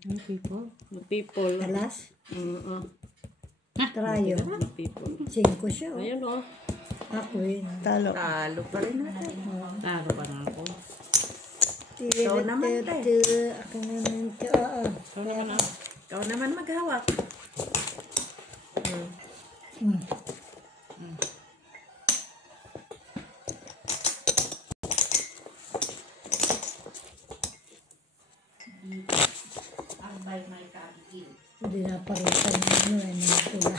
Mga people. Mga people. Alas? Oo. Trayo. Mga people. 5 siya. Oh. Ayun o. Ako yun. Talo. Talo pa rin natin. Taro pa na ako. Ikaw naman, te. Ako naman ito. Oo. So naman ako. Ikaw naman maghawak. Ang by my kabigil. Hindi na parisan ano. Pula.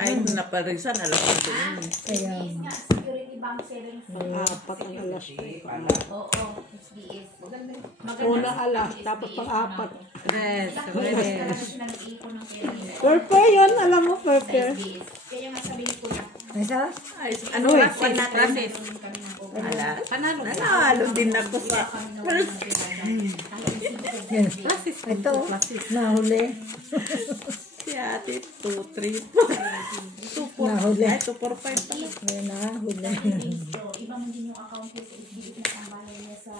Kahit naparisan, alam ko doon. Kaya. SBS nga, Security Bank 7. Apat ang alas. Oo, SBS. Maganda. Una alas, tapos pang-apat. Red. Red. Red. Nag-iipon ng pera nila. Purple yun, alam mo, Sa purple. SBS. Kaya nga sabihin ko na, Isa? Ay, ano ba? One na Francis. meron kami ng open. Ala. Panalo. Nanalo din ako sa... Kami na walang pera. Kahit yung Ito. Nahuli. Si ate, 2, 3, 4. 2, 4. Nahuli. Ay, 2, 4, 5 pala. Ayan, nahuli. So, iba man din yung account ko sa SBS na tambalan niya sa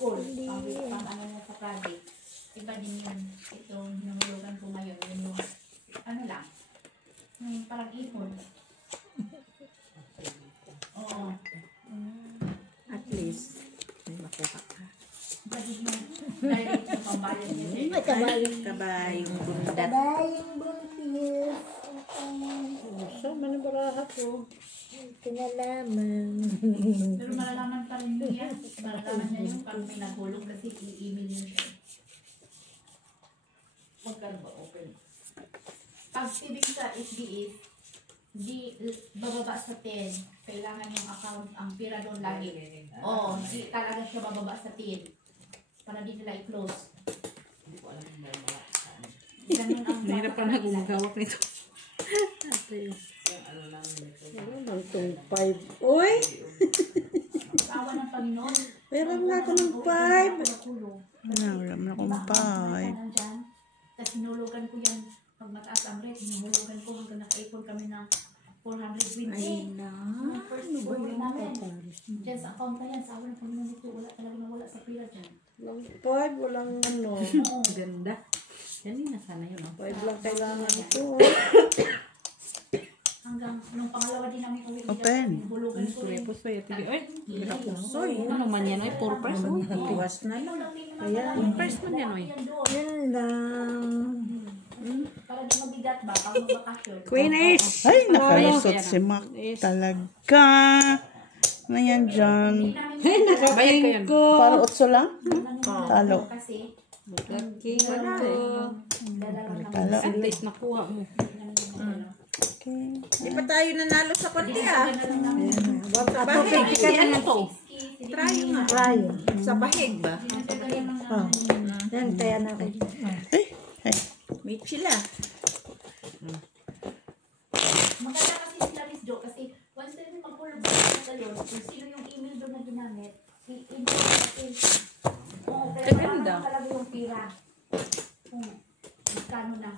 call. Pang ano niya sa project. Iba din yun. Ito, hinamulugan ko ngayon. Yun yung, ano lang, yung parang ipon. Oo. At least, may makuha ka. Iba din yung direct yung pambalan niya. Kabayong bundat. Bayang buntis. So, manibaraha ko. Kinalaman. Pero malalaman pa rin yun yan. Malalaman niya yun pag may naghulog kasi i-email niya siya. Magkano ba open? Pag sibig sa SBS, di bababa sa 10. Kailangan yung account, ang pira doon lagi. Oo, di talaga siya bababa sa 10. Para di nila i-close. Ganun ang Mahirap pa na gumagawak nito. Ano bang itong 5? Uy! awa ng Panginoon. Meron na ako ng 5. Wala mo na akong 5. Tapos hinulugan ko yan. Pag mataas ang rate, hinulugan ko hanggang nakaipon kami ng 420. Ay, na. First goal namin. Diyan sa account na yan, sa awa ng Panginoon ito, wala talaga nawala sa pila dyan. Walang 5, walang ano. Ganda. Yan na sana yun. 5 lang kailangan ito. Hanggang nung pangalawa din namin uwi. Open. Hinulugan ko rin. Pusoy, ate. Ay, Soy, ano man yan? Ay, purpose. iwas na lang. Ayan, purpose man yan, oy. Yan lang. Para di mabigat ba? Pag magbakasyon. Queen Ace! Ay, nakalusot si Mac. Talaga. Ano yan dyan? Nakabayad ko. Para 8 lang? Talo. Kasi, King ako. Talo. At least nakuha mo. Okay. Di pa tayo nanalo sa konti ah. Bahig. Ano to? Try nga. Trayo. Sa bahig ba? Oh. Yan, kaya na ako. Ay, ay. May chila. maganda kasi sila Miss Jo kasi once na mag-follow ba sa doon, kung sino yung email doon na ginamit, i-input natin. Oo, pero Ganda. ano talaga yung pira. Magkano na.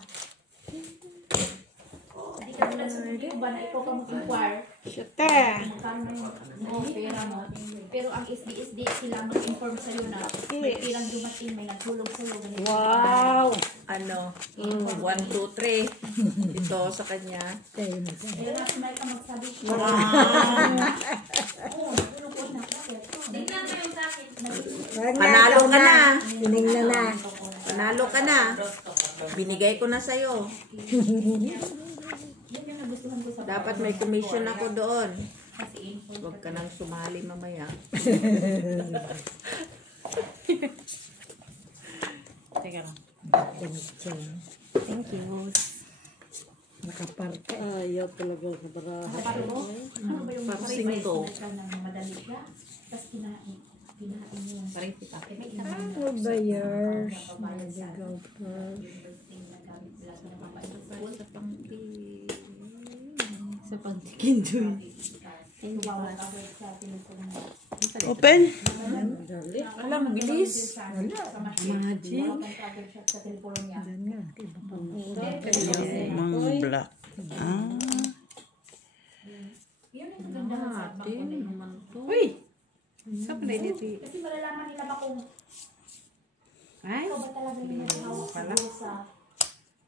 Hindi ka tulad sa video ba na ikaw pa mag-inquire Shate. magkano na yung pera mo. Pero ang SDSD sila mag-inform sa'yo na may pirang dumating, may nagtulog sa'yo. ganito. Wow! Ano? 1, 2, 3. Ito sa kanya. Tayo na siya. Pero nasa may ka magsabi siya. Oo, tulog na. Tingnan mo yung sa akin. Panalo ka na. Tinignan na. Panalo ka na. Binigay ko na sa'yo. Yun yung nagustuhan ko sa Dapat may commission ako doon. Huwag ka nang sumali mamaya. Teka lang. Thank you. Nakaparka. Ayaw talaga sa baraha. Ano ba yung Parsing ko. madali siya? Tapos kinain mo. Parang kita. Ano ba yours? Naligaw pa. Sa pagtikin doon. Open? Alam, bilis. Magic. Mga black. Yun ang kagandahan sa bangko na yun. Uy! Saan pala dito? Kasi malalaman nila ba kung Ay? ikaw ba talaga yung naghahawak siguro sa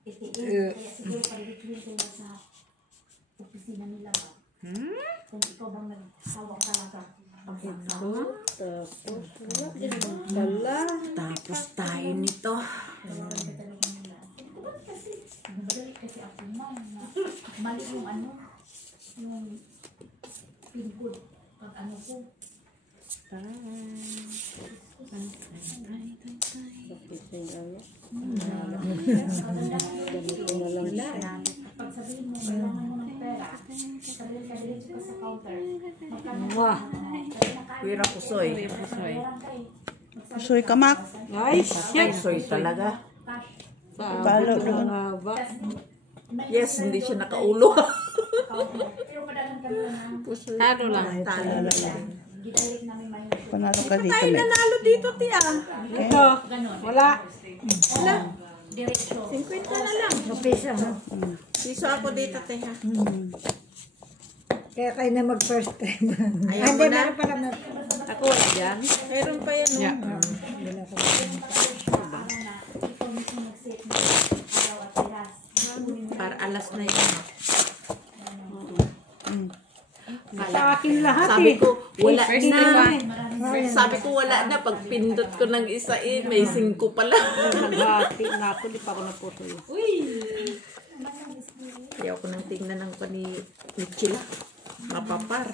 ATM. Kaya siguro parinig sila sa opisina nila ba? Kung ikaw bang naghahawak talaga. Tapos tayo nito. Madali kasi ako ma'am na mali yung ano, yung pin code pag ano ko. Pag sabihin mo, kailangan mo ng pera, kadali-kadali ka sa counter. Wah. Kuya Pusoy. Pusoy kamak. Ay, Ay, soy talaga. Palo doon. Yes, hindi siya nakaulo. Pero madalang kami na Talo lang. Talo lang. gidalik namin mahirap. Panalo ka dito, Tayo Meg. nanalo dito, tiya. ito. Ganon. Wala. Diretso. 50 na lang. Mapisa ha. Piso ako dito, tiya. Kaya kayo na mag-first time. Ayaw mo Hindi, na? meron pa lang. Ako wala dyan. Meron pa yan, Yeah. Para na ikaw mismo nag-set ng araw at oras. Para alas na yun. Sa akin lahat Sabi eh. ko, wala First na. time Sabi ko, wala na. Pag pindot ko ng isa may 5 pala. Naghati na ako, di pa ako naputo yun. Ayaw ko nang tingnan ng pani Michila. Mapapar.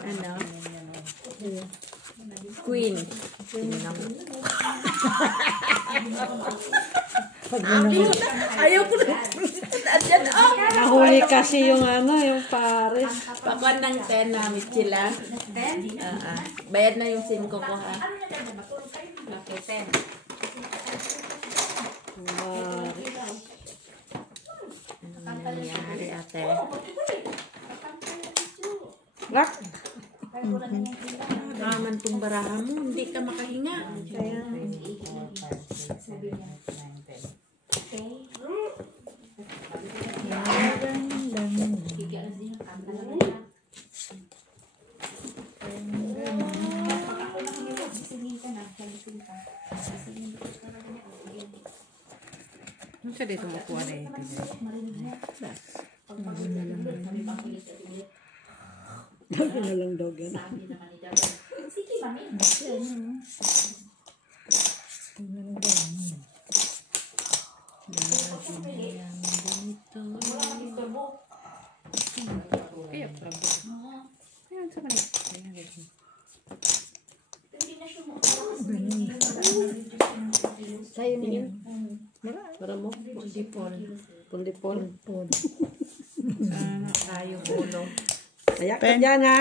Ano? Queen. Tingnan mo. Ayaw ko na. Andyan, oh! Nahuli kasi yung ano, yung Paris. Pakuan ng 10 na, Michila. Bayad na yung 5 ko, ha? Okay, 10. Ano nangyari, ate? Rock. Naman tong baraha mo, hindi ka makahinga. Ano siya dito makuha na ito? Dog na lang dog yan. Sige, mami. Kaya, grabe. Ayan, sa kanila. Ayan, ganyan. Hindi na siya mo. Sa'yo na yun. Para mo, pundipon. Pundipon. Tayo, ulo. Kaya ka dyan ha.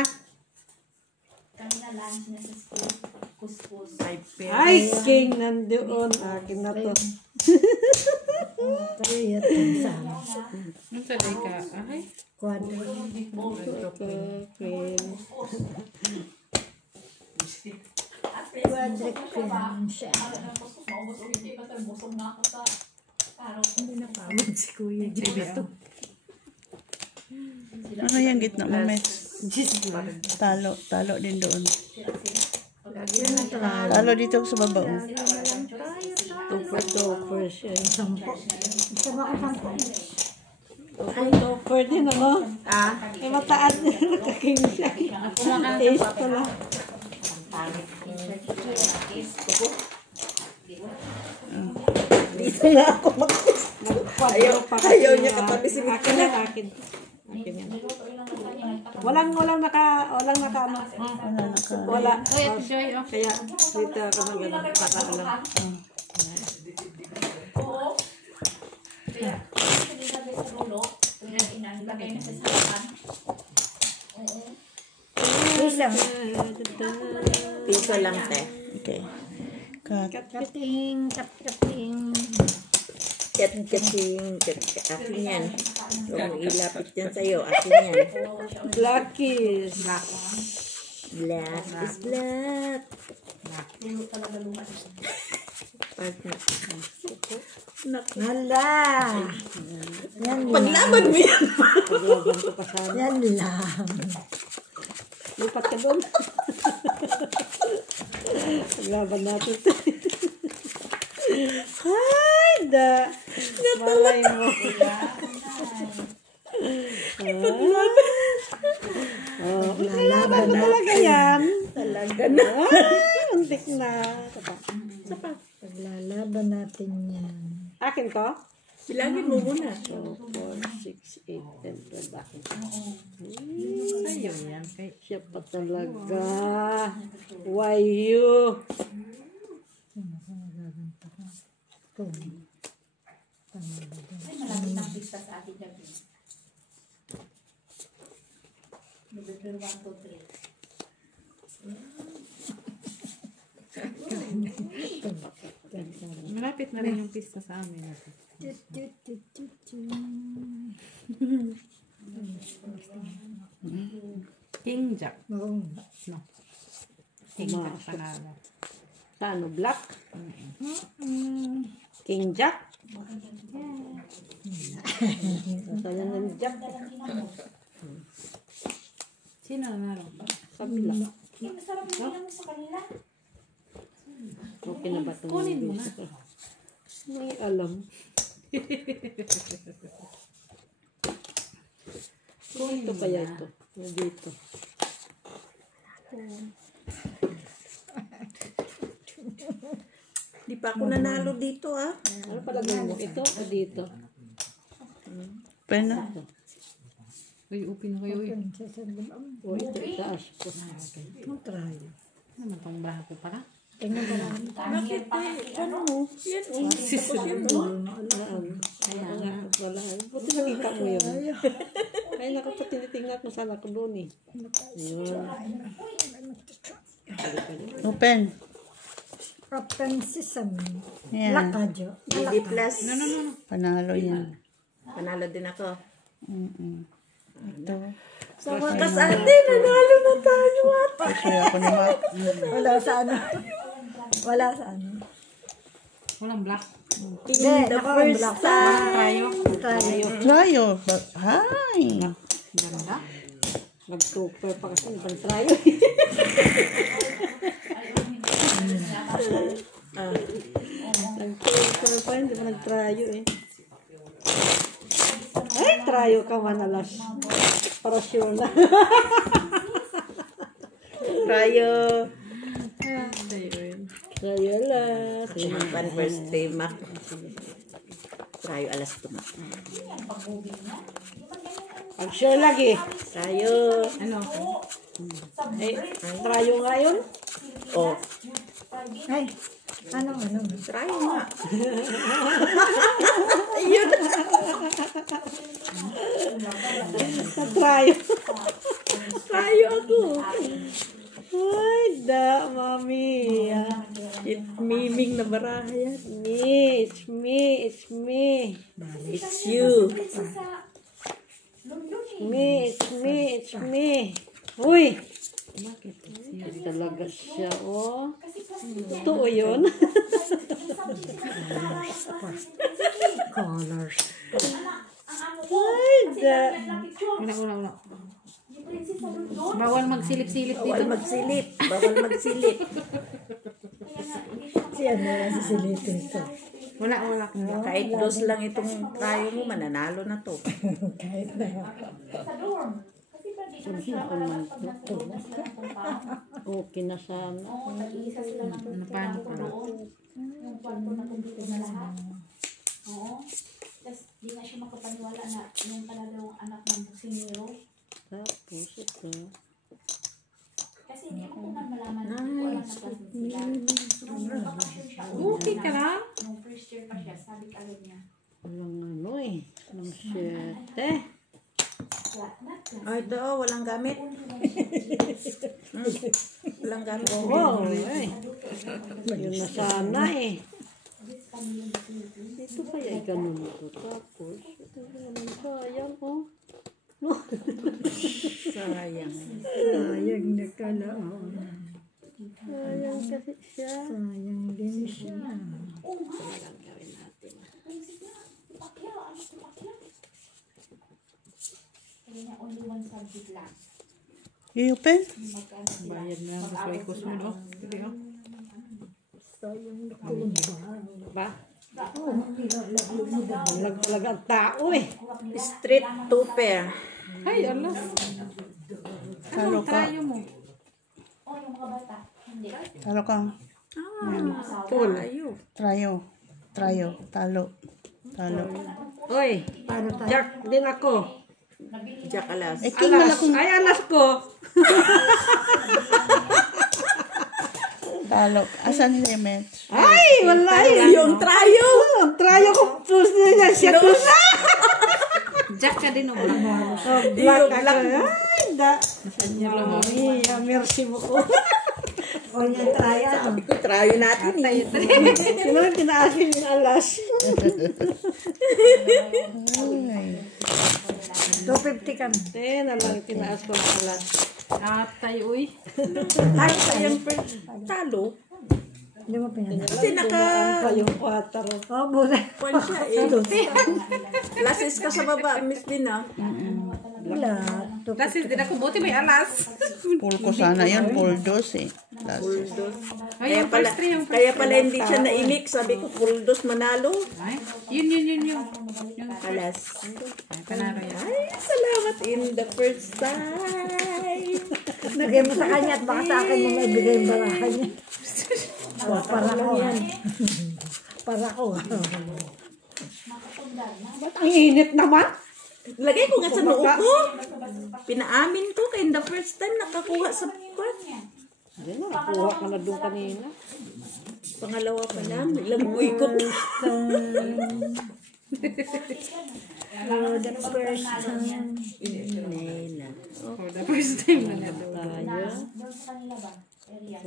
Kanina lunch na sa school. Kuskus. Ay, king nandoon. Akin na to. Tayo yan. Sama. Ano sa ka? Ay, Kwadro. Quadric film siya. Hindi na pamod si Kuya. Ano yung gitna mo, Meg? Talo din doon. Talo dito sa baba. Tupper siya. Yung 10. Sama ko 10. Tupper din ano? Eh mataas din. Nakaking siya. Ace pala. Dito na ako mag-test. Ayaw niya kapag Akin yan, akin. Akin yan. Walang naka, ano. Wala. Uy, Ate Joy, oh. Kaya, dito ako mag-ano, para lang. Oo. Kaya, nilagay sa dulo. Ilagay na sa sarapan. Oo. Piso lang, te. Okay. Cut. Kating. Akin yan. Kung ilapit yan sa'yo, akin yan. Blackies. Black is black. Dulo talaga lumas. Hala. Paglaban mo yan. Paglaban ko pa sana. Yan lang. Lipat ka doon. Paglaban natin. Ay, malay mo. Paglaban talaga yan. Talaga na. Untik na. Paglalaban natin yan. Akin to? Bilangin mo muna. 4, 6, 8, 10, 12. Akin. Sa'yo yan. Kay Siya pa talaga. Why you? Ay, malapit ng pista sa ating gabi. November 1 to 3. malapit na rin yung pista sa amin. King Jack. Oo. No. King Jack panalo. Sa ano? Black? King Jack? Saya ng Jack. Sino nanalo? Kabila. Masarap na lang sa kanila. Okay na ba ito? Kunin mo na. May alam. Ito kaya ito. Dito. Di pa ako nanalo dito, ah. Ano palagay mo? Ito o dito? Pena. Uy, upin na kayo. Uy. O ito itaas ko. Try. Ano naman tong baha ko pala? Tingnan mo lang. Bakit, te? Ano mo? Yan, oh. Tapos yan, Wala. Buti nakita mo yun. Ay, nakaputi tinitingnan ko sana ko doon eh. Ayun. Open. Open sesame. Yan. Lakadyo. BD plus. Panalo yan. Panalo din ako. Ito. Sa wakas, ate, nanalo na tayo, ate. Kasi ako naman. Wala sa ano. Wala sa ano. Walang black. Hindi, The first time. Tayo. Trayo. Hi. Ganda. Nag-super pa kasi. Nag-try. Nag-super pa. Hindi pa nag-tryo eh. Ay, tryo ka manalas. Para sure na. Tryo. Tryo lang. Sinumpan first day, Mac. Tryo alas tumak. Pag sure lagi. Tryo. Ano? Eh, tryo nga yun. Oh, Ay, ano. tryo nga. Tryo. Tryo ako. Ay, mami. It miming na baraha yan. It's me. It's you. It's me. Uy! Talaga siya, oh. Totoo yun. Colors. Ay, Wala. Bawal magsilip-silip Bawal dito. magsilip. Bawal magsilip. Siya na lang sisilipin ko. Wala. Kahit dos lang itong tryo mo, mananalo na to. Kahit na. Sa dorm. Kasi pa dito na sila malabas pag nag-dorm na sila ng tao. okay na sana. Oo, nag-iisa sila ng Ano paano pala? Yung kwarto na kumpleto na lahat. Oo. Tapos Hindi na siya makapaniwala na yung pala daw ang anak ng businero. Tapos ito. Kasi hindi ko na malaman. Hindi ko alam na classmate sila. Nung bakasyon siya. Okay ka lang? Nung first year pa siya, sabi ka agad niya. Walang ano eh. Walang 7. Oh, ito, walang gamit. Walang gamit. Wow, eh. Yun na sana eh. Ito kaya ganun ito. Tapos, ito naman sayang oh. No. Sayang. Sayang na kalaon. Sayang kasi siya. Sayang din siya. Kaya niya only one subject lang. Iyupen? Bayad na lang sa Swikos mo, no? Pwede, no? Sayang na kalaon. Ba? Walang talagang tao eh. Street tupper. Ay, alas. Talo Anong ka. trayo mo? Oh, yung mga bata. Hindi. Talo ka. Layo. Trayo. Trayo. Talo. Talo. Oy, Jack din ako. Jack alas. Eh, king Alas. malakong Ay, alas ko. talo. Asan si Mitch? Ay, wala eh. Yung trayo. Ang trayo ko. Pus na siya. Jack ka din, no? Oh, black ako. Ay, da. Ay, mercy mo ko. O yan, traya. Sabi ko, trayo natin eh. Sino yung tinaasin yung alas? Ay. 250 kami. Na lang tinaas ko ang alas. Atay, uy. Ay, sayang per talo. Hindi mo pinanalo. Kasi naka... Yung 4. Oh, muna. Kwan siya eh. Lasis ka sa baba, Miss Dina. Wala. Kasi din ako, buti may alas. Pool ko sana yun. Pool 2 eh. Last. Ay, yung Pala, first three, yung first kaya pala hindi siya naimik. Sabi ko, puldos manalo. Ay, yun. Yung Alas. ay, panalo yan. Ay, salamat in the first time. Bigay mo sa kanya at baka sa akin mo may bigay yung barahan niya. Oh, para ko. Para ko. Ba't ang init naman? Lagay ko nga sa noo ko. Pinaamin ko kay in the first time nakakuha sa kwan. Hindi na, nakuha ka na doon kanina. Pangalawa pa lang, ilang ikot. For the first time. For the first time na na doon. Tayo. Doon sa kanila ba? Area.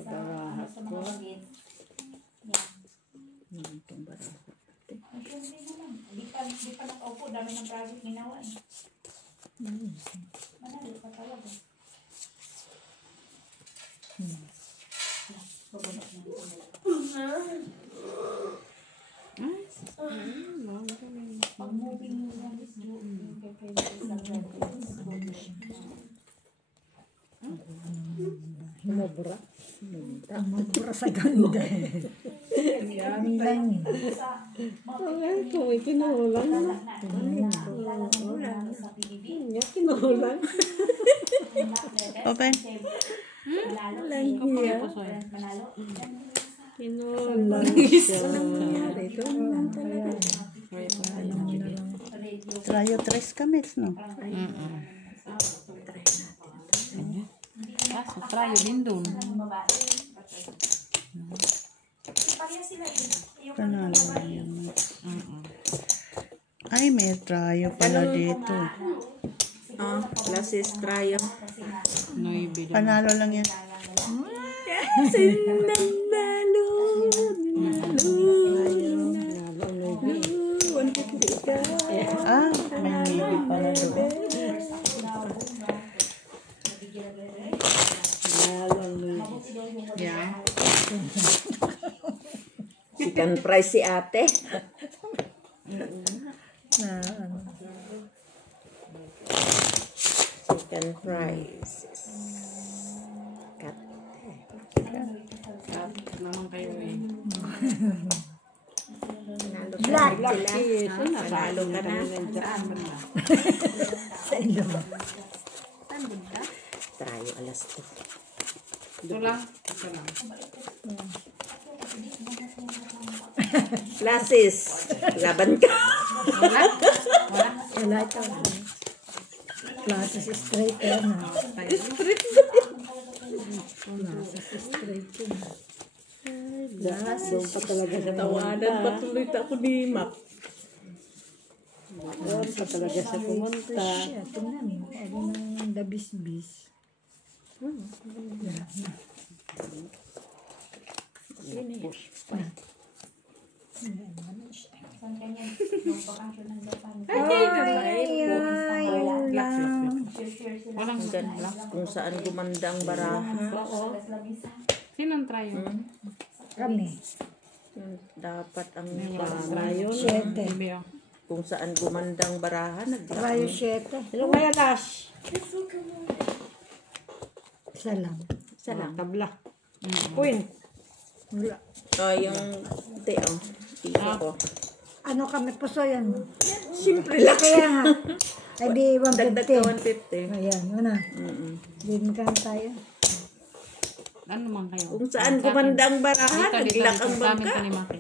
Sa mga bagit. Yan. Siyempre naman. Di pa nakaupo. Dami ng project ginawa eh. Manalo pa talaga. Pag moving mo yan is yung Mabura. Mabura sa ganda. Yan lang. Ay, kung may kinulang na. Nga, kinulang. Open. Kinulang siya. Trayo 3 kami, no? Ah, so trayo din doon. Panalo yan. Ay, may trayo pala dito. Lasis trayo. Noibi daw. Panalo lang yan. Sinanalo. Ah, may maybe pala doon. Yeah. Chicken fry si ate. Chicken fries. Kat. Naman kayo eh. Black. Panalo ka na. Saan ba na? Sa ilong. Trayo alas 2. Ito lang. Ito lang. Classes. Laban ka. Wala. Wala. Wala ito. Classes straight yan. Classes straight yun. Doon pa talaga siya tawanan. Patuloy ako ni Mac. Doon pa talaga siya pumunta. Siya, tingnan mo. Ano nang dabis-bis. Walang Kung saan gumanda ang baraha. Sinong try yun? Kami. Dapat ang baraha yun. 7. Bibi, oh. Kung saan gumanda ang baraha. Rayo 7. Hello, Kuya Dash. Isa lang. Isa lang. Tabla. Queen. Wala. Oh, yung teo. Piso ko. Ano kami puso yan? Simple lang. Kaya nga. Ay di Dagdag ka 150. 150. Ayan, una. Din ka tayo. Ano man kayo? Kung saan gumanda ang baraha, naglak ang Sa amin bangka. to ni Maki.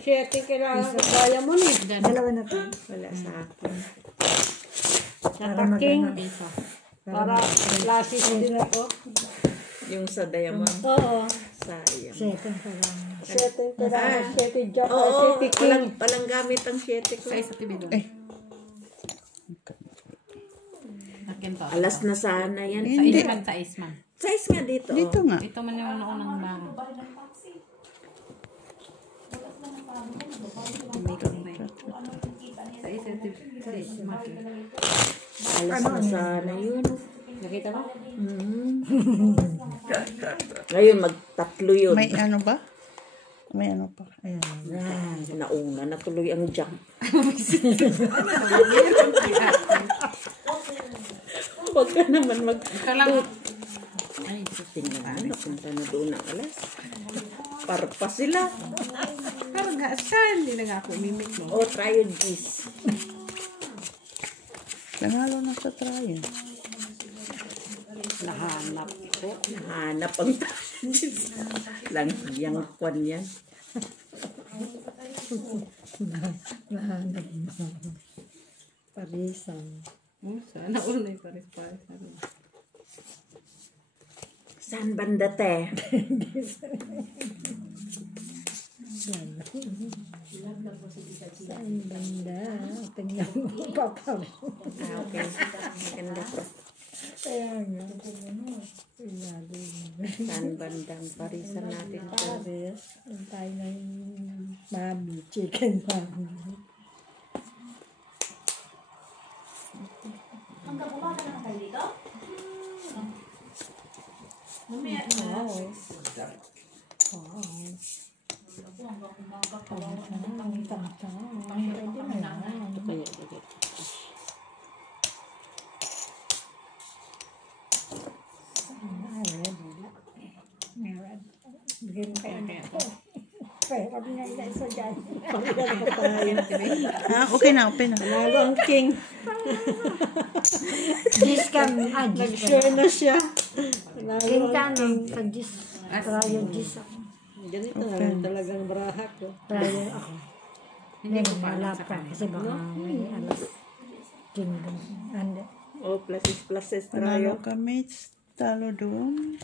7 kailangan ko kaya mo ni. Dalawa na to. Wala sa akin. Para King. mag-ano. Piso. Para classes din ako. Yung sa diamond. Oo. Sayang. 7 pa lang. 7 kailangan. 7 Jack. Oo, 7 King. walang gamit ang 7 ko. Sa isa TV doon. Eh. Akin to. Alas na sana yan. Sa Hindi. isa man, sa is man. Size nga dito. Dito nga. Ito man yung unang bahay. Sa isa TV. Sa is Maki. Alas na sana yun. Nakita mo? Ngayon, magtatlo yun. May ano ba? May ano pa. Ayan. Nauna, natuloy ang jack. Huwag ka naman Ito lang. Ay, tingnan. Napunta na doon ang alas. Parpa sila. pero gasan. Hindi na nga ako mimik mo. O, try yung cheese. Nanalo na sa trial. Nahanap ko. Hanap ang lang yung kwan yan. Nahanap mo. Parisan. Sana ulay pares-pares. Saan banda te? Saan banda? Tingnan mo, papa. Ah, okay. Maganda po. Kaya nga. Saan bandang parisan natin to? Pares. Ang tayo na yung mami. Chicken mami. Hanggang umaga na kayo dito? Bigyan mo kayo. Kaya kami nga isa dyan. Okay na, okay na. Lalo ang King. Gis kami. Ah, gis Nag-share na siya. King ka nang pag-gis. Trial gis ako. Ganito na lang talagang baraha ko. Trial ako. Hindi ko pa Wala alam sa pa. kanila. Kasi baka may alas. King doon. And, O, pluses Nanalo tayo. kami. Talo doon.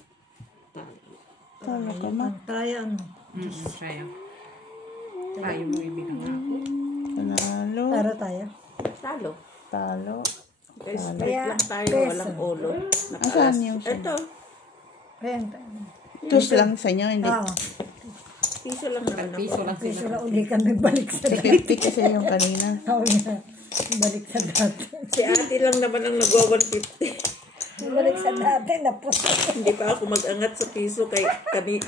Talo ka ma. ang trial ano. Sayo. Tayo mo ibilang na ako. Panalo. Tara tayo. Talo. Talo. Kaya split lang tayo. peso. Walang ulo. Asan yung Ito. Ayan. tus lang sa inyo, hindi. Oo. Piso lang naman ako. Piso lang Kasi sila. na uli kami balik sa dati. 50 kasi yung kanina. Oo nga. Balik sa dati. Si ate lang naman ang nagwa 150. Balik sa dati. Napos. Hindi pa ako mag-angat sa piso kay kami